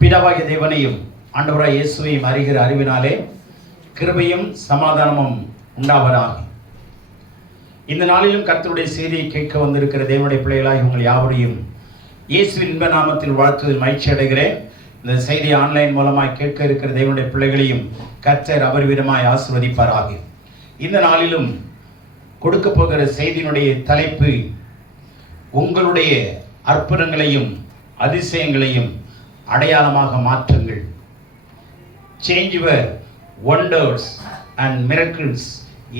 பிதாவாகிய தேவனையும் ஆண்டவராய் இயேசுவையும் அறிகிற அறிவினாலே கிருபையும் சமாதானமும் உண்டாவதாக. இந்த நாளிலும் கர்த்தருடைய செய்தியை கேட்க வந்திருக்கிற தேவனுடைய பிள்ளைகளாய் உங்கள் யாவரையும் இயேசுவின் இன்ப நாமத்தில் வாழ்த்துவதில் மகிழ்ச்சி அடைகிறேன். இந்த செய்தியை ஆன்லைன் மூலமாய் கேட்க இருக்கிற தேவனுடைய பிள்ளைகளையும் கர்த்தர் அபரிவிதமாய் ஆசீர்வதிப்பாராக. இந்த நாளிலும் கொடுக்க போகிற செய்தியினுடைய தலைப்பு, உங்களுடைய அற்புதங்களையும் அதிசயங்களையும் அடையாளமாக மாற்றுங்கள். Change your wonders and miracles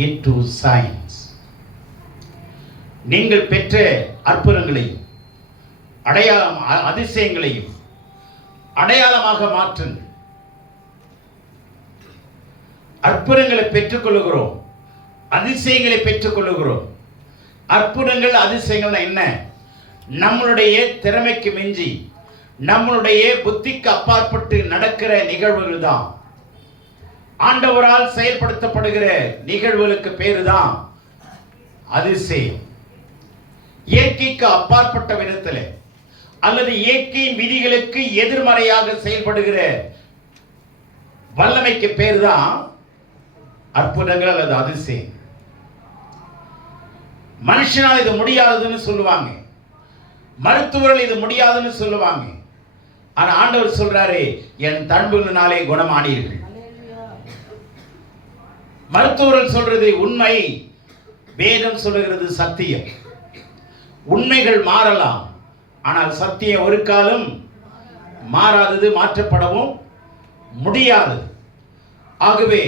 into signs. நீங்கள் பெற்ற அற்புதங்களையும் அதிசயங்களையும் அடையாளமாக மாற்றுங்கள். அற்புதங்களை பெற்றுக்கொள்ளுகிறோம், அதிசயங்களை பெற்றுக்கொள்ளுகிறோம். அற்புதங்கள் அதிசயங்கள் என்ன? நம்மளுடைய திறமைக்கு மிஞ்சி, நம்மளுடைய புத்திக்கு அப்பாற்பட்டு நடக்கிற நிகழ்வுகள் தான். ஆண்டவரால் செயல்படுத்தப்படுகிற நிகழ்வுகளுக்கு பேரு தான் அதிசயம். இயற்கைக்கு அப்பாற்பட்ட விதத்தில் அல்லது இயற்கையின் விதிகளுக்கு எதிர்மறையாக செயல்படுகிற வல்லமைக்கு பேர் தான் அற்புதங்கள் அல்லது அதிசயம். மனுஷனால் இது முடியாதுன்னு சொல்லுவாங்க, மருத்துவர்கள் இது முடியாதுன்னு சொல்லுவாங்க. ஆனா ஆண்டவர் சொல்றாரு, என் தழும்புகளினாலே குணமானீர்கள். மருத்துவர்கள் சொல்றது உண்மை, வேதம் சொல்லுகிறது சத்தியம். உண்மைகள் மாறலாம், ஆனால் சத்தியம் ஒரு காலம் மாறாதது, மாற்றப்படவும் முடியாது. ஆகவே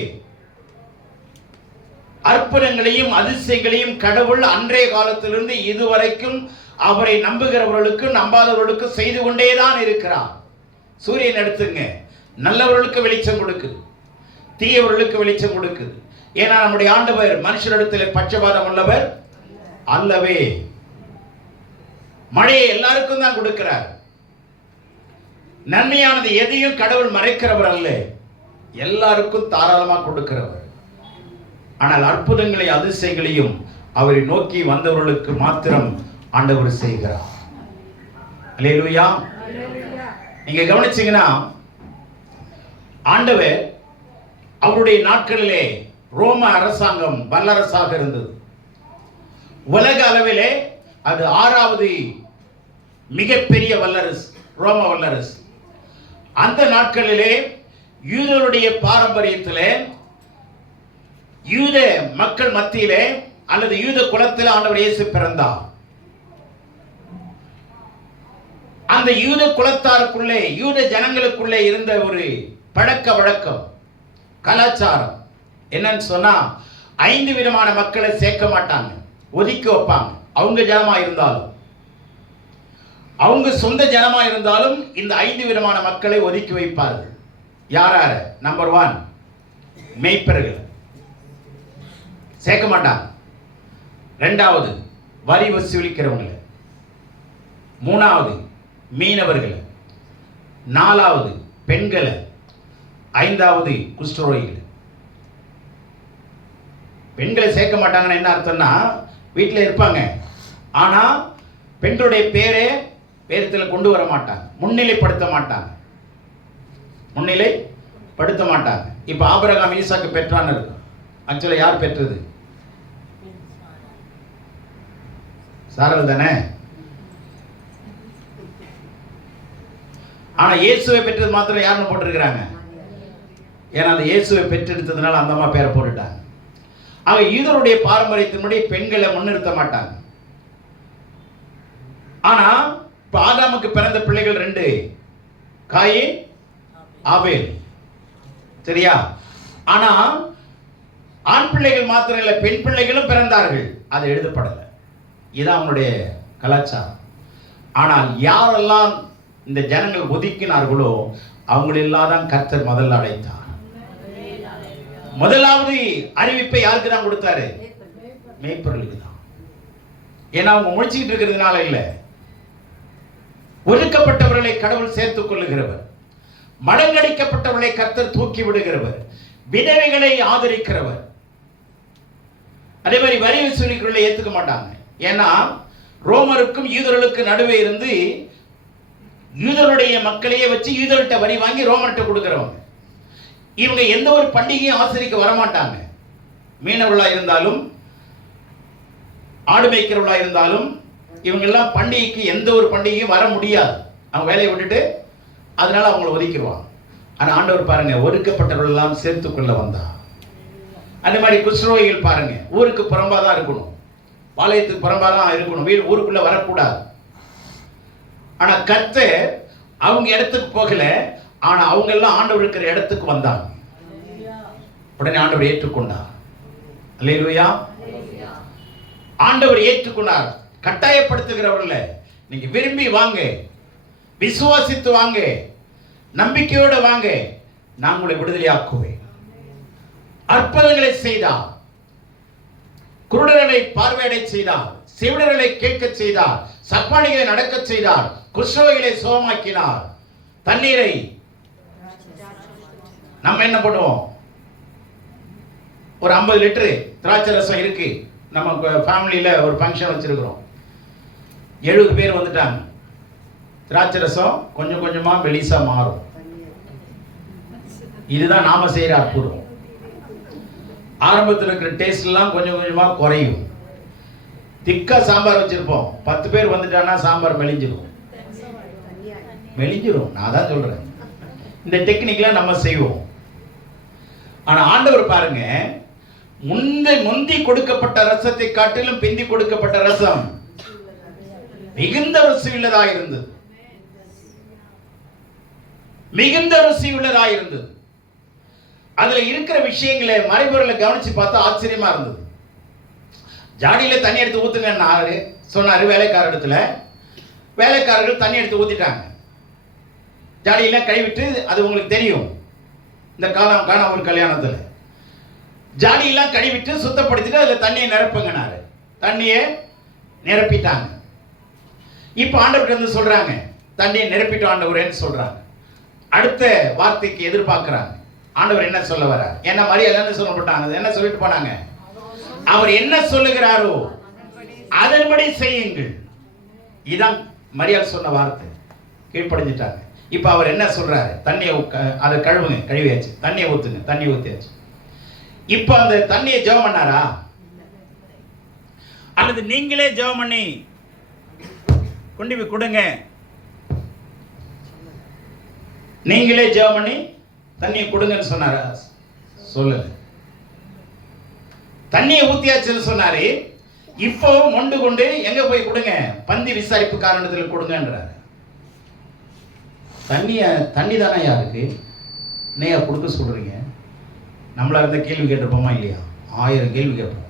அற்புதங்களையும் அதிசயங்களையும் கடவுள் அன்றைய காலத்திலிருந்து இதுவரைக்கும் அவரை நம்புகிறவர்களுக்கு நம்பாதவர்களுக்கு செய்து கொண்டேதான் இருக்கிறார். சூரியன் எடுத்துங்க, நல்லவர்களுக்கு வெளிச்சம் கொடுக்குது, தீயவர்களுக்கு வெளிச்சம் கொடுக்குது. ஏன்னா நம்முடைய ஆண்டவர் மனுஷரிடத்தில் பட்சபாதம் உள்ளவர் அல்லவே. மழையை எல்லாருக்கும் தான் கொடுக்கிறார். நன்மையானது எதையும் கடவுள் மறைக்கிறவர் அல்ல, எல்லாருக்கும் தாராளமாக கொடுக்கிறவர். ஆனால் அற்புதங்களை அதிசயங்களையும் அவரை நோக்கி வந்தவர்களுக்கு மாத்திரம் ஆண்டவர் செய்கிறார். அல்லேலூயா. நீங்க கவனிச்சீங்கன்னா, ஆண்டவர் அவருடைய நாட்களிலே ரோம அரசாங்கம் வல்லரசாக இருந்தது. உலக அளவிலே அது 6வது மிகப்பெரிய வல்லரசு, ரோம வல்லரசு. அந்த நாட்களிலே யூதருடைய பாரம்பரியத்திலே, யூத மக்கள் மத்தியிலே அல்லது யூத குலத்தில் ஆண்டவர் இயேசு பிறந்தார். அந்த யூத குலத்தாருக்குள்ளே, யூத ஜனங்களுக்குள்ளே இருந்த ஒரு பழக்க வழக்கம், கலாச்சாரம் என்னன்னு சொன்னா, 5 விதமான மக்களை சேர்க்க மாட்டாங்க, ஒதுக்கி வைப்பாங்க. அவங்க ஜனமா இருந்தாலும், அவங்க சொந்த ஜனமா இருந்தாலும் இந்த 5 விதமான மக்களை ஒதுக்கி வைப்பார்கள். யாரார? நம்பர் 1 மேய்ப்பர்கள், சேர்க்க மாட்டாங்க. 2வது வரி வசூலிக்கிறவங்க, 3வது மீனவர்கள், 4வது பெண்களை, 5வது குஷ்டரோகிகள். பெண்களை சேர்க்க மாட்டாங்கன்னா என்ன அர்த்தம்னா, வீட்டில் இருப்பாங்க, ஆனா பெண்களுடைய பேரத்தில் கொண்டு வர மாட்டாங்க, முன்னிலைப்படுத்த மாட்டாங்க. இப்ப ஆபிரகாம் ஈசாக்கு பெற்றான்னு இருக்கு. ஆக்சுவலா யார் பெற்றது? சாரல் தானே. ஆனா இயேசுவை பெற்றது மாத்திரம் யாருன்னு போட்டிருக்கிறாங்க? ஏன்னா அந்த இயேசுவை பெற்றெடுத்ததுனால அந்த அம்மா பேரை போட்டுட்டாங்க. ஆக யூதருடைய பாரம்பரியத்தின்படி பெண்களை முன்னிறுத்த மாட்டாங்க. ஆனா இப்ப ஆதாமுக்கு பிறந்த பிள்ளைகள் 2, காயின், ஆபேல். சரியா? ஆனா ஆண் பிள்ளைகள் மாத்திரம் இல்ல, பெண் பிள்ளைகளும் பிறந்தார்கள். அது எழுதப்படலை. இதுதான் அவனுடைய கலாச்சாரம். ஆனால் யாரெல்லாம் இந்த ஜனங்கள் ஒதுக்கினார்களோ அவங்களெல்லாம் தான் கர்த்தர் முதல்ல அழைத்தார். முதலாவது அறிவிப்பை யாருக்கு தான் கொடுத்தாரு? மேய்ப்பர்களுக்கு தான். ஏன்னா அவங்க முழிச்சுக்கிட்டு இருக்கிறதுனால இல்ல, ஒதுக்கப்பட்டவர்களை கடவுள் சேர்த்துக் கொள்ளுகிறவர், மடங்கடிக்கப்பட்டவர்களை கர்த்தர் தூக்கி விடுகிறவர், விதவைகளை ஆதரிக்கிறவர். அதே மாதிரி வரி வசூலிக்கிறவர்களை ஏத்துக்க மாட்டாங்க. ஏன்னா ரோமருக்கும் யூதர்களுக்கு நடுவே இருந்து யூதருடைய மக்களையே வச்சு யூதர்கிட்ட வரி வாங்கி ரோமர்கிட்ட கொடுக்கிறவங்க. இவங்க எந்த ஒரு பண்டிகையும் ஆசிரிக்க வரமாட்டாங்க. மீனவர்களா இருந்தாலும் ஆடு மேய்க்கிறவர்களா இருந்தாலும் இவங்க எல்லாம் பண்டிகைக்கு எந்த ஒரு பண்டிகையும் வர முடியாது. அவங்க வேலையை விட்டுட்டு அதனால அவங்களை ஒதுக்கிடுவாங்க. ஆனா ஆண்டவர் பாருங்க, ஒதுக்கப்பட்டவர்கள் எல்லாம் சேர்த்துக்குள்ள வந்தா. அந்த மாதிரி குஷ்ரோகிகள் பாருங்க, ஊருக்கு புறம்பா தான் இருக்கணும், பாளையத்துக்கு புறம்பா தான் இருக்கணும், வீடு ஊருக்குள்ள வரக்கூடாது. ஆனா கர்த்தர் அவங்க இடத்துக்கு போகல, ஆனா அவங்க எல்லாம் ஆண்டவர் இருக்கிற இடத்துக்கு வந்தாங்க. உடனே ஆண்டவர் ஏற்றுக்கொண்டார். அல்லேலூயா. ஆண்டவர் ஏற்றுக்கொண்டார். கட்டாயப்படுத்துகிறவர்கள நீங்க விரும்பி வாங்க, விசுவாசித்து வாங்க, நம்பிக்கையோட வாங்க, நான் உங்களை விடுதலையாக்குவேன். அற்புதங்களை செய்தார், குருடர்களை பார்வையடை செய்தார், செவிடர்களை கேட்க செய்தார், சப்பானிகளை நடக்க செய்தார், குஷ்ரோகிகளை சுகமாக்கினார். தண்ணீரை நம்ம என்ன பண்ணுவோம், ஒரு 50 லிட்டர் திராட்சை ரசம் இருக்கு, நம்ம ஃபேமிலியில ஒரு ஃபங்க்ஷன் வச்சிருக்கிறோம், 70 பேர் வந்துட்டாங்க, திராட்சை ரசம் கொஞ்சம் கொஞ்சமா மெலிசா மாறும். இதுதான் நாம செய்யற அற்புதம். ஆரம்பத்தில் இருக்கிற டேஸ்ட் எல்லாம் கொஞ்சம் கொஞ்சமா குறையும். திக்கா சாம்பார் வச்சிருப்போம், 10 பேர் வந்துட்டானா சாம்பார் மெலிஞ்சிரும். நான் தான் சொல்றேன், இந்த டெக்னிக்ல நம்ம செய்வோம். ஆனா ஆண்டவர் பாருங்க, முந்தி கொடுக்கப்பட்ட ரசத்தை காட்டிலும் பிந்தி கொடுக்கப்பட்ட ரசம் மிகுந்த ருசி உள்ளதா இருந்தது, மிகுந்த ருசி உள்ளதா இருந்தது. அதுல இருக்கிற விஷயங்களை மறைபொருளை கவனிச்சு பார்த்தா ஆச்சரியமா இருந்தது. ஜாடியில தண்ணி எடுத்து ஊத்துங்க சொன்னாரு வேலைக்கார இடத்துல. வேலைக்காரர்கள் தண்ணி எடுத்து ஊத்திட்டாங்க. ஜாடியெல்லாம் கழுவிட்டு, அது உங்களுக்கு தெரியும், இந்த காணாமல் கல்யாணத்துல ஜாடியெல்லாம் கழுவிட்டு சுத்தப்படுத்திட்டு அதுல தண்ணியை நிரப்புங்கனாரு. தண்ணியை நிரப்பிட்டாங்க. இப்ப ஆண்டவர்கிட்ட வந்து சொல்றாங்க, தண்ணியை நிரப்பிட்டு ஆண்டவரேன்னு சொல்றாங்க. அடுத்த வார்த்தைக்கு எதிர்பார்க்கிறாங்க. ஆண்டவர் என்ன சொல்ல வர்றார்? என்ன மாதிரி எல்லாரும் சொல்லப்பட்டாங்க, என்ன சொல்லிட்டு போனாங்க, அவர் என்ன சொல்லுகிறாரோ அதன்படி செய்யுங்கள். இதான் மரியாள் சொன்ன வார்த்தை. கீழ்ப்படிஞ்சிட்டாங்க. இப்ப அவர் என்ன சொல்றாரு, தண்ணியை அதை கழுவுங்க, கழுவியாச்சு, தண்ணியை ஊத்துங்க, தண்ணி ஊத்தியாச்சு. இப்ப அந்த தண்ணியை ஜெபம் பண்ணாரா, அல்லது நீங்களே ஜெபம் பண்ணி கொண்டு போய் கொடுங்க, நீங்களே ஜெபம் பண்ணி தண்ணியை கொடுங்கன்னு சொன்னாரா? சொல்லல. தண்ணியை ஊத்தியாச்சுன்னு சொன்னாரு. இப்போ மொண்டு கொண்டு எங்க போய் கொடுங்க, பந்தி விசாரிப்பு காரணத்தில் கொடுங்கன்றாரு. தண்ணி தானே யாருக்கு நேயா கொடுக்க சொல்றீங்க? நம்மளா இருந்த கேள்வி கேட்டிருப்போமா இல்லையா? 1000 கேள்வி கேட்போம்.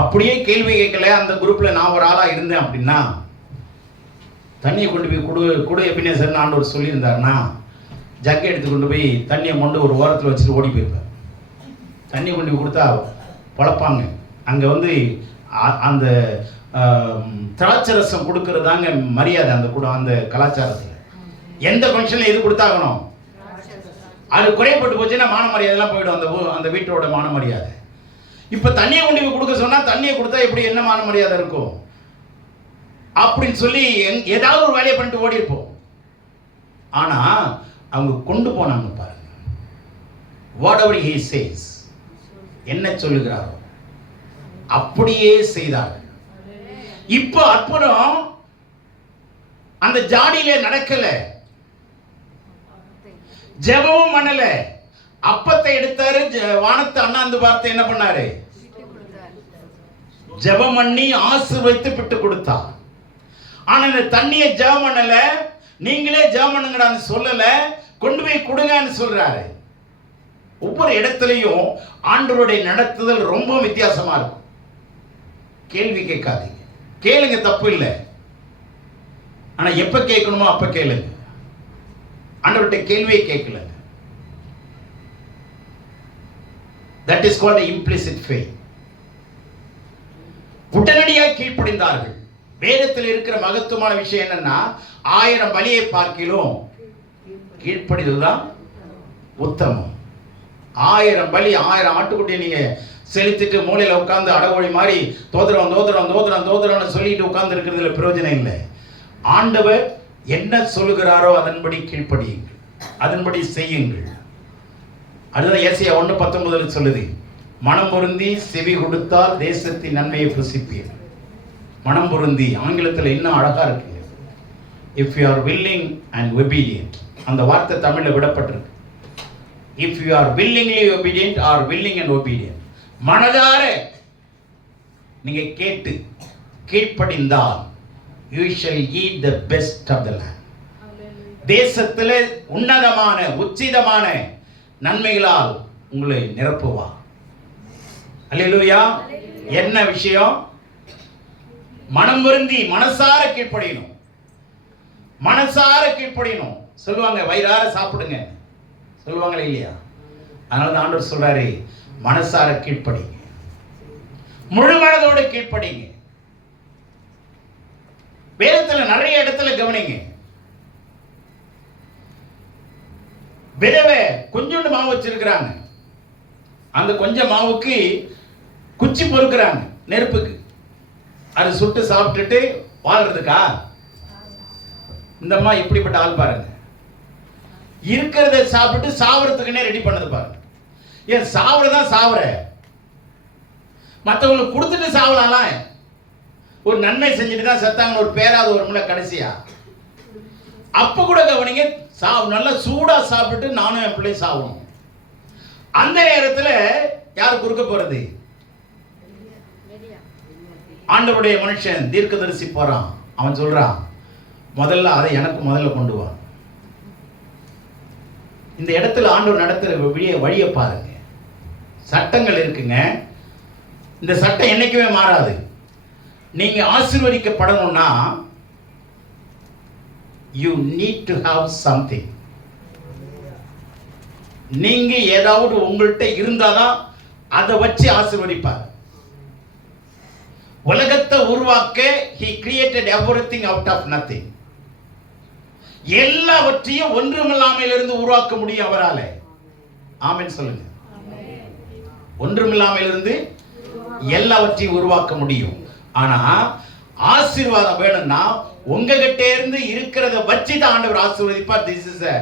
அப்படியே கேள்வி கேட்கல, அந்த குரூப்ல நான் ஒரு ஆளா இருந்தேன் அப்படின்னா, தண்ணியை கொண்டு போய் கொடு எபினேசர்னு ஆண்டவர் சொல்லியிருந்தாருன்னா, ஜக்கை எடுத்து கொண்டு போய் தண்ணியை கொண்டு ஒரு ஓரத்தில் வச்சுட்டு ஓடி போயிருப்பேன். தண்ணி கொண்டு போய் கொடுத்தா பழப்பாங்க. அங்கே வந்து அந்த திராட்சை ரசம் கொடுக்கறதாங்க மரியாதை. அந்த கலாச்சாரத்தில் எந்த ஃபங்க்ஷன்ல எது கொடுத்தாகணும், அது குறைப்பட்டு போச்சுன்னா மான மரியாதைலாம் போயிடும், அந்த வீட்டோட மான மரியாதை. இப்போ தண்ணியை கொண்டு போய் கொடுக்க சொன்னா, தண்ணியை கொடுத்தா எப்படி என்ன மான மரியாதை இருக்கும் அப்படின்னு சொல்லி ஏதாவது ஒரு வேலையை பண்ணிட்டு ஓடி இருப்போம். ஆனா அவங்க கொண்டு போனாங்க பாருங்க. whatever he says, என்ன சொல்லுகிறாரோ அப்படியே செய்தார்கள். இப்ப அற்புதம் அந்த ஜாடியில நடக்கல, ஜெபமும் பண்ணல. அப்பத்தை எடுத்தாரு, வானத்தை அண்ணாந்து பார்த்து என்ன பண்ணாரு, ஜெபம் பண்ணி ஆசீர்வதித்து பிட்டு கொடுத்தார். ஆனா இந்த தண்ணியை ஜெபம் பண்ணல, நீங்களே ஜெபம் பண்ணுங்கடான்னு சொல்லல, கொண்டு போய் கொடுங்கன்னு சொல்றாரு. ஒவ்வொரு இடத்துலையும் ஆண்டவருடைய நடத்துதல் ரொம்ப வித்தியாசமா இருக்கும். கேள்வி கேட்காதீங்க, கேளுங்க, தப்பு இல்லை. ஆனா எப்ப கேட்கணுமோ அப்ப கேளுங்க. ஆண்டவர்கிட்ட கேள்வியை கேட்கல. That is called implicit faith. உடனடியாக கீழ்ப்படிந்தார்கள். வேதத்தில் இருக்கிற மகத்துவமான விஷயம் என்னன்னா, 1000 பலியை பார்க்கிலும் கீழ்ப்படிதல் தான் உத்தமம். 1000 பலி, 1000 ஆட்டுக்குட்டியை நீங்க செலுத்திட்டு மூலையில உட்கார்ந்து அடகோழி மாதிரி தோதுரம் தோதுரம் தோதுரம் தோதுரம்னு சொல்லிட்டு உட்கார்ந்து இருக்கிறதுல பிரயோஜனம் இல்லை. ஆண்டவர் என்ன சொல்லுகிறாரோ அதன்படி கீழ்ப்படியுங்கள், அதன்படி செய்யுங்கள். அதுதான் ஏசாயா 1:19 சொல்லுது, மனம் பொருந்தி செவி கொடுத்தால் தேசத்தின் நன்மையை புசிப்பீர். மனம் பொருந்தி ஆங்கிலத்தில் இன்னும் அழகா இருக்கு, if you are willing and obedient. அந்த வார்த்தை தமிழில் விடப்பட்டிருக்கு. If you are willingly obedient or willing and obedient, மனதார நீங்க கேட்டு கீழ்ப்படிந்தால் you shall eat the best of the land. தேசத்திலே உன்னதமான உச்சிதமான நன்மைகளால் உங்களை நிரப்புவார். அல்லேலூயா. என்ன விஷயம்? மனம் வருந்தி மனசார கீழ்ப்படியணும். மனசார கீழ்ப்படியணும். சொல்லுவாங்க வயிறார சாப்பிடுங்க சொல்லுவாங்களே இல்லையா? அதனால ஆண்டவர் சொல்றாரு, மனசார கீழ்ப்படிங்க, முழு மனதோடு கீழ்ப்படிங்க. வேதத்துல நிறைய இடத்துல கவனிங்க, விதவை கொஞ்சோண்டு மாவு வச்சிருக்கிறாங்க, அந்த கொஞ்சம் மாவுக்கு குச்சி பொறுக்கிறாங்க நெருப்புக்கு, அது சுட்டு சாப்பிட்டுட்டு வாழ்றதுக்கா? இந்த அம்மா இப்படிப்பட்ட ஆள் பாருங்க, இருக்கிறத சாப்பிட்டு சாவறதுக்குன்னே ரெடி பண்ணது பாருங்க. ஏன் சாவறதான் சாவற, மற்றவங்களுக்கு கொடுத்துட்டு சாவலாம். ஒரு நன்மை செஞ்சுட்டு தான் செத்தாங்க, ஒரு பேராது ஒரு முறை கடைசியா. அப்ப கூட கவனிங்க, நல்லா சூடா சாப்பிட்டு நானும் என் பிள்ளை சாவணும். அந்த நேரத்துல யாரு குறுக்க போறது? ஆண்டவருடைய மனுஷன் தீர்க்கதரிசி போறான். அவன் சொல்றான், முதல்ல அதை எனக்கு முதல்ல கொண்டு வா. இந்த இடத்துல ஆண்டவர் நடத்துற வழியை பாருங்க. சட்டங்கள் இருக்குங்க, இந்த சட்டம் என்னைக்குமே மாறாது. நீங்க ஆசீர்வதிக்கப்படணும்னா you need to have something. நீங்க ஏதாவது உங்கள்கிட்ட இருந்தாதான் அதை வச்சு ஆசீர்வதிப்பார். உலகத்தை உருவாக்க he created everything out of nothing. எல்லாவற்றையும் ஒன்றுமில்லாமையிலிருந்து உருவாக்க முடியும் அவரால. ஆமென் சொல்லுங்க. ஒன்றுமில்லாமையிலிருந்து எல்லாவற்றையும் உருவாக்க முடியும். ஆனா ஆசீர்வாதம் வேணும்னா உங்ககிட்ட இருந்து இருக்கிறத வச்சு தான் ஆண்டவர் ஆசீர்வதிப்பார். This is a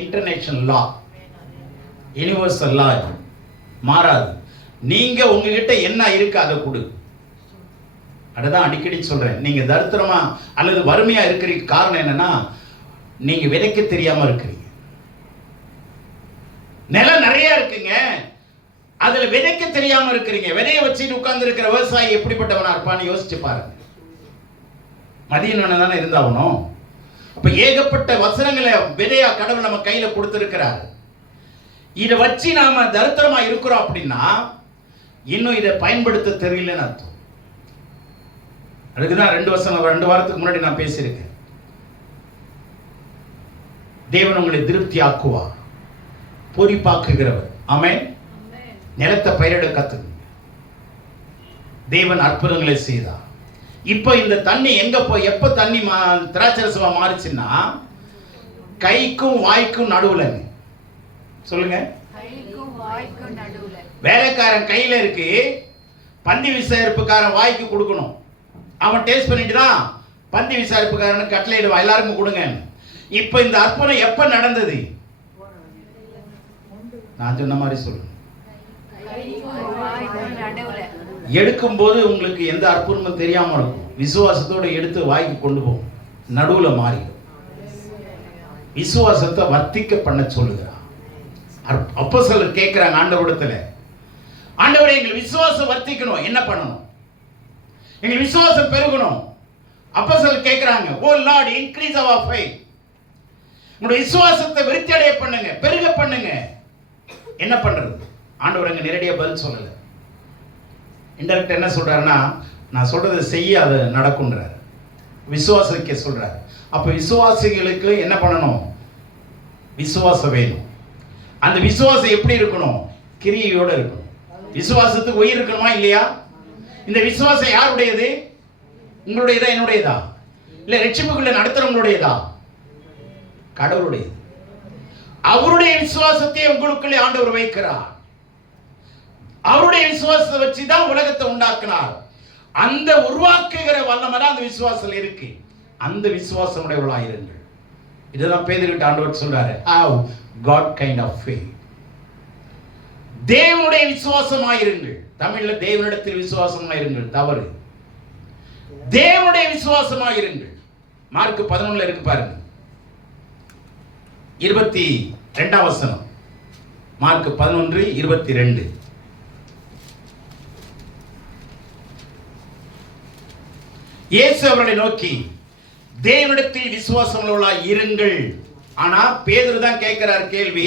international law, universal law, மாறாது. நீங்க உங்ககிட்ட என்ன இருக்கு அதை கொடு. அதுதான் அடிக்கடி சொல்றேன், நீங்க தரித்திரமா அல்லது வறுமையா இருக்கிறதுக்கு காரணம் என்னன்னா, நீங்க விதைக்க தெரியாம இருக்கிறீங்க. நிலம் நிறைய இருக்குங்க, அதுல விதைக்க தெரியாம இருக்கிறீங்க. விதைய வச்சுட்டு உட்கார்ந்து இருக்கிற விவசாயி எப்படிப்பட்டவனா இருப்பான்னு யோசிச்சு பாருங்க. மதியன்னு தானே இருந்தாகணும். அப்ப ஏகப்பட்ட வசனங்களை விதையா கடவுள் நம்ம கையில கொடுத்திருக்கிறார். இதை வச்சு நாம தரித்திரமா இருக்கிறோம் அப்படின்னா இன்னும் இதை பயன்படுத்த தெரியலன்னு அர்த்தம். அதுக்குதான் 2 வாரத்துக்கு முன்னாடி நான் பேசியிருக்கேன். தேவன் உங்களை திருப்தி ஆக்குவார், பொறிப்பாக்குகிறவர். ஆமென். நிலத்தை பயிரிட கத்துங்க. தேவன் அற்புதங்களை செய்தார். இப்ப இந்த தண்ணி எங்க போய் எப்ப தண்ணி திராட்சரசமா மாறுச்சுன்னா கைக்கும் வாய்க்கும் நடுவுல. சொல்லுங்க, வேலைக்காரன் கையில இருக்கு, பந்தி விசாரிப்புக்காரன் வாய்க்கு கொடுக்கணும். அவன் டேஸ்ட் பண்ணிட்டு தான் பந்தி விசாரிப்புக்காரன் கட்டளையிடுவான், எல்லாருக்கும் கொடுங்க. இப்ப இந்த அற்புதம் எப்ப நடந்தது? நான் சொன்ன மாதிரி சொல்லுங்க. எடுக்கும் போது உங்களுக்கு எந்த அற்புதமும் தெரியாம இருக்கும். விசுவாசத்தோட எடுத்து வாய்க்கு கொண்டு போகும், நடுவுல மாறி விசுவாசத்தை வர்த்திக்க பண்ண சொல்லுகிறார். அப்போஸ்தலர் கேட்கிறாங்க ஆண்டவரிடத்துல, ஆண்டவரே எங்கள் விசுவாசம் வர்த்திக்கணும், என்ன பண்ணணும்? எங்கள் விசுவாசம் பெருகணும். அப்போஸ்தலர் கேட்கிறாங்க, ஓ லார்ட் இன்கிரீஸ் our faith. உங்களுடைய விசுவாசத்தை விருத்தி அடைய பண்ணுங்க, பெருக பண்ணுங்க. என்ன பண்றது? ஆண்டவர் அங்க நேரடியா பதில் சொல்லல. இன்டைரக்ட் என்ன சொல்றாருன்னா, நான் சொல்றதை செய்ய அது நடக்கும்ன்றார். விசுவாசிக்க சொல்றாரு. அப்ப விசுவாசிகளுக்கு என்ன பண்ணணும்? விசுவாசம் வேணும். அந்த விசுவாசம் எப்படி இருக்கணும்? கிரியையோட இருக்கணும். விசுவாசத்துக்கு உயிர் இருக்கணுமா இல்லையா? இந்த விசுவாசம் யாருடையது? உங்களுடையதா என்னுடையதா? இல்ல ரட்சிப்புக்குள்ள நடத்துறவங்களுடையதா? கடவுளுடையது. அவருடைய விசுவாசத்தை உங்களுக்குள்ளே ஆண்டவர் வைக்கிறார். அவருடைய விசுவாசத்தை வச்சுதான் உலகத்தை உண்டாக்குனார். அந்த உருவாக்குகிற வல்லமை தான் அந்த விசுவாசத்தில் இருக்கு. அந்த விசுவாசம் உடையவர்களாக இருங்கள். இதுதான் பேதுருவிட்ட ஆண்டவர் சொல்றாரு, have God kind of faith. தேவனுடைய விசுவாசமாயிருங்கள். தமிழ்ல தேவனிடத்தில் விசுவாசமாயிருங்கள் தவறு. தேவனுடைய விசுவாசமாயிருங்கள். மார்க் 11 இருக்கு பாருங்க, 22 வசனம். மார்க் 11:22. இயேசு அவர்களை நோக்கி தேவனிடத்தில் விசுவாசம் உள்ளவர்களாய் இருங்கள். ஆனா பேதுரு தான் கேட்கிறார் கேள்வி.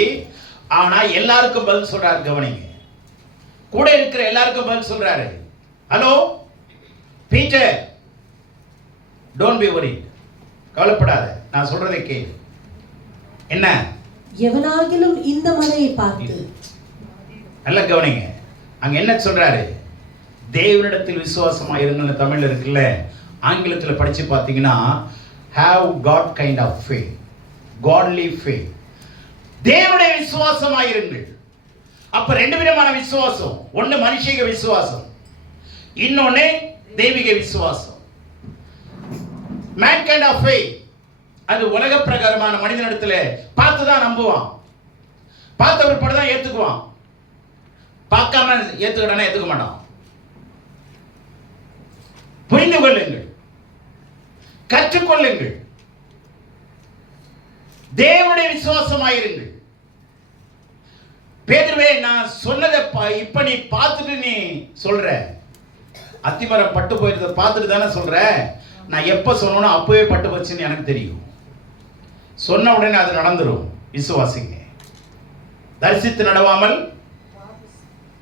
ஆனா எல்லாருக்கும் பதில் சொல்றாரு. கவனிங்க, கூட இருக்கிற எல்லாருக்கும் பதில் சொல்றாரு. Hello Peter, don't be worried, கவலைப்படாத, நான் சொல்றதை கேளு. என்ன? எவனாகிலும் இந்த மலையை பார்த்து. நல்ல கவனிங்க, அங்க என்ன சொல்றாரு? தேவனிடத்தில் விசுவாசமா இருங்கன்னு தமிழ்ல இருக்குல்ல, ஆங்கிலத்தில் படிச்சு பார்த்தீங்கன்னா have God kind of faith, godly faith. தேவனுடைய விசுவாசமாயிருங்கள். அப்ப ரெண்டு விதமான விசுவாசம். ஒன்னு மனுஷிக விசுவாசம், இன்னொன்னு தெய்வீக விசுவாசம். man kind of faith அது உலக பிரகாரமான மனிதனிடத்துல பார்த்து தான் நம்புவான், பார்த்த ஒரு படம் தான் ஏத்துக்குவான், பார்க்காம ஏத்துக்கிட்டானா ஏத்துக்க மாட்டான். புரிந்து கொள்ளுங்கள், கற்றுக்கொள்ளுங்கள், தேவனுடைய விசுவாசமாயிருங்கள். பேதுருவே, நான் சொன்னதை இப்ப நீ பார்த்துட்டு நீ சொல்ற, அத்திமரம் பட்டு போயிருந்த பார்த்துட்டு தானே சொல்ற. நான் எப்ப சொன்னோம் அப்பவே பட்டு போச்சுன்னு எனக்கு தெரியும். சொன்ன உடனே அது நடந்துரும். விசுவாசிங்க. தரிசித்து நடவாமல்,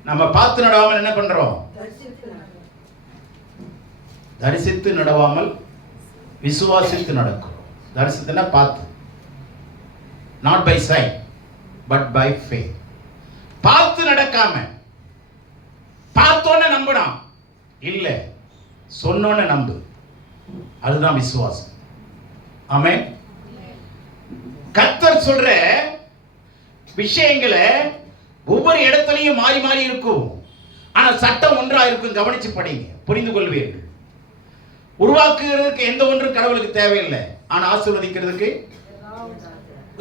நம்ம பார்த்து நடவாமல் என்ன பண்றோம்? தரிசித்து நடவாமல் விசுவாசித்து நடக்கிறோம். தரிசித்துனா பார்த்து, not by sight but by faith. பார்த்து நடக்காம பார்த்தோன்னு நம்பணும் இல்ல, சொன்னோன்னு நம்பு, அதுதான் விசுவாசம். ஆமென். கர்த்தர் சொல்ற விஷயங்களை ஒவ்வொரு இடத்துலையும் மாறி மாறி இருக்கும், ஆனா சட்டம் ஒன்றா இருக்கும். கவனிச்சு படிங்க, புரிந்து கொள்வீர்கள். உருவாக்குகிறதுக்கு எந்த ஒன்றும் கடவுளுக்கு தேவையில்லை, ஆனா ஆசீர்வதிக்கிறதுக்கு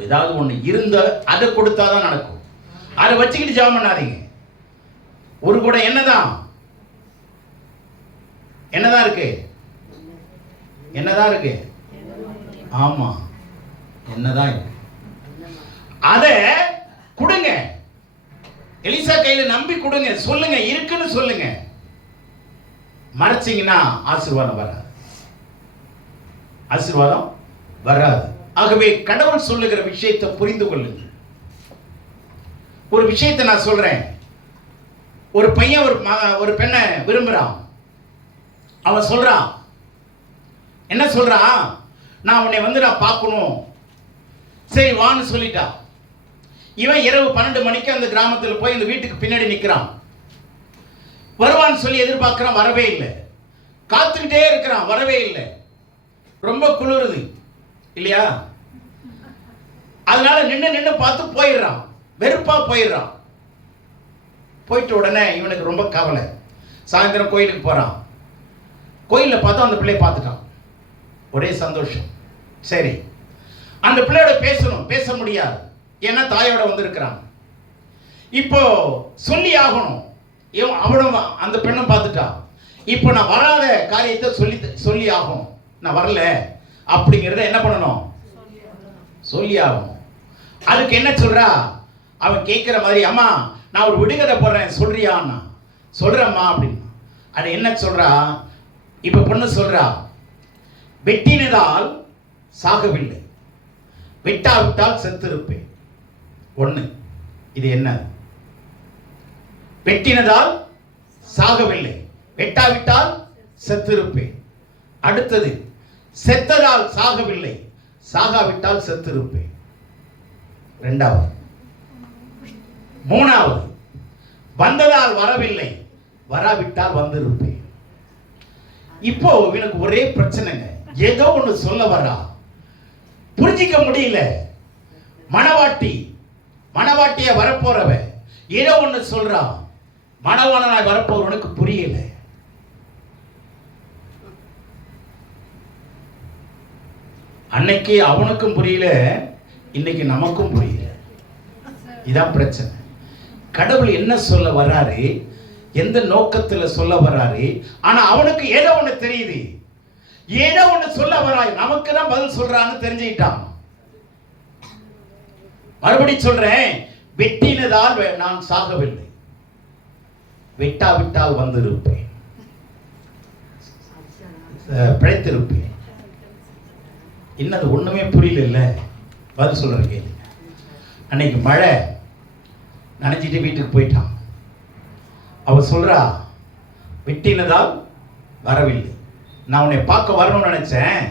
ஏதாவது ஒண்ணு இருந்த அதை கொடுத்தாதான் நடக்கும். அதை வச்சுக்கிட்டு ஜெபம் பண்ணாதீங்க. ஒரு கூட என்னதான் இருக்கு, என்னதான் இருக்கு, ஆமா என்னதான் இருக்கு, அதை கொடுங்க. எலிசா கையில நம்பி கொடுங்க, சொல்லுங்க இருக்குன்னு சொல்லுங்க. மறைச்சிங்கன்னா ஆசீர்வாதம் வராது, ஆசீர்வாதம் வராது. ஆகவே கடவுள் சொல்லுகிற விஷயத்தை புரிந்து கொள்ளுங்கள். ஒரு விஷயத்தை நான் சொல்றேன். ஒரு பையன் ஒரு பெண்ணை விரும்புறான். அவன் சொல்றான், என்ன சொல்றான்? நான் உன்னை நான் பார்க்கணும். சரி வான்னு சொல்லிட்டான். இவன் இரவு 12 மணிக்கு அந்த கிராமத்தில் போய் இந்த வீட்டுக்கு பின்னாடி நிற்கிறான். வருவான்னு சொல்லி எதிர்பார்க்கிறான், வரவே இல்லை. காத்துக்கிட்டே இருக்கிறான், வரவே இல்லை. ரொம்ப குளிருது இல்லையா, அதனால நின்று பார்த்து போயிடுறான். வெறுப்பா போயிடுறான். போயிட்ட உடனே இவனுக்கு ரொம்ப கவலை. சாயந்தரம் கோயிலுக்கு போறான். கோயிலில் பார்த்தா அந்த பிள்ளையை பார்த்துட்டான். ஒரே சந்தோஷம். சரி, அந்த பிள்ளையோட பேசணும், பேச முடியாது, ஏன்னா தாயோட வந்திருக்கிறான். இப்போ சொல்லி ஆகணும். அவனும் அந்த பெண்ணும் பார்த்துட்டான். இப்போ நான் வராத காரியத்தை சொல்லி ஆகணும். நான் வரல அப்படிங்கிறத என்ன பண்ணணும்? சொல்லி ஆகணும். அதுக்கு என்ன சொல்றா? அவன் கேட்கிற மாதிரி, அம்மா நான் ஒரு விடுகதை போடுறேன் சொல்றியான்னா, சொல்றேம்மா அப்படின்னு. அது என்ன சொல்றா? இப்ப பொண்ணு சொல்றா, வெட்டினதால் சாகவில்லை, வெட்டாவிட்டால் செத்திருப்பேன். ஒண்ணு, இது என்ன? வெட்டினதால் சாகவில்லை, வெட்டாவிட்டால் செத்திருப்பேன். அடுத்தது, செத்ததால் சாகவில்லை, சாகாவிட்டால் செத்திருப்பேன். இரண்டாவது. மூணாவது, வந்ததால் வரவில்லை, வராவிட்டால் வந்திருப்பேன். இப்போ எனக்கு ஒரே பிரச்சனைங்க. ஏதோ ஒண்ணு சொல்ல வரா, புரிஞ்சிக்க முடியல. மணவாட்டிய வரப்போறவ ஏதோ ஒண்ணு சொல்றா, மணவாளனாய் அன்னைக்கு அவனுக்கும் புரியல, இன்னைக்கு நமக்கும் புரியல. இதான் பிரச்சனை. கடவுள் என்ன சொல்ல வராரு, எந்த நோக்கத்துல சொல்ல வராரு, ஆனா அவனுக்கு ஏதோ ஒண்ணு தெரியுது, ஏதோ ஒண்ணு சொல்ல வராரு, நமக்கு தான் பதில் சொல்றான்னு தெரிஞ்சுக்கிட்டான். மறுபடி சொல்றேன், வெட்டினதால் நான் சாகவில்லை, வெட்டாவிட்டால் வந்திருப்பேன், பிழைத்திருப்பேன். இன்னது ஒண்ணுமே புரியல. பதில் சொல்ற கேள்வி. அன்னைக்கு மழை நனைஞ்சிட்டு வீட்டுக்கு போயிட்டான். அவ சொல்றா, வெட்டினதால் வரவில்லை, நான் உன்னை பார்க்க வரணும்னு நினைச்சேன்,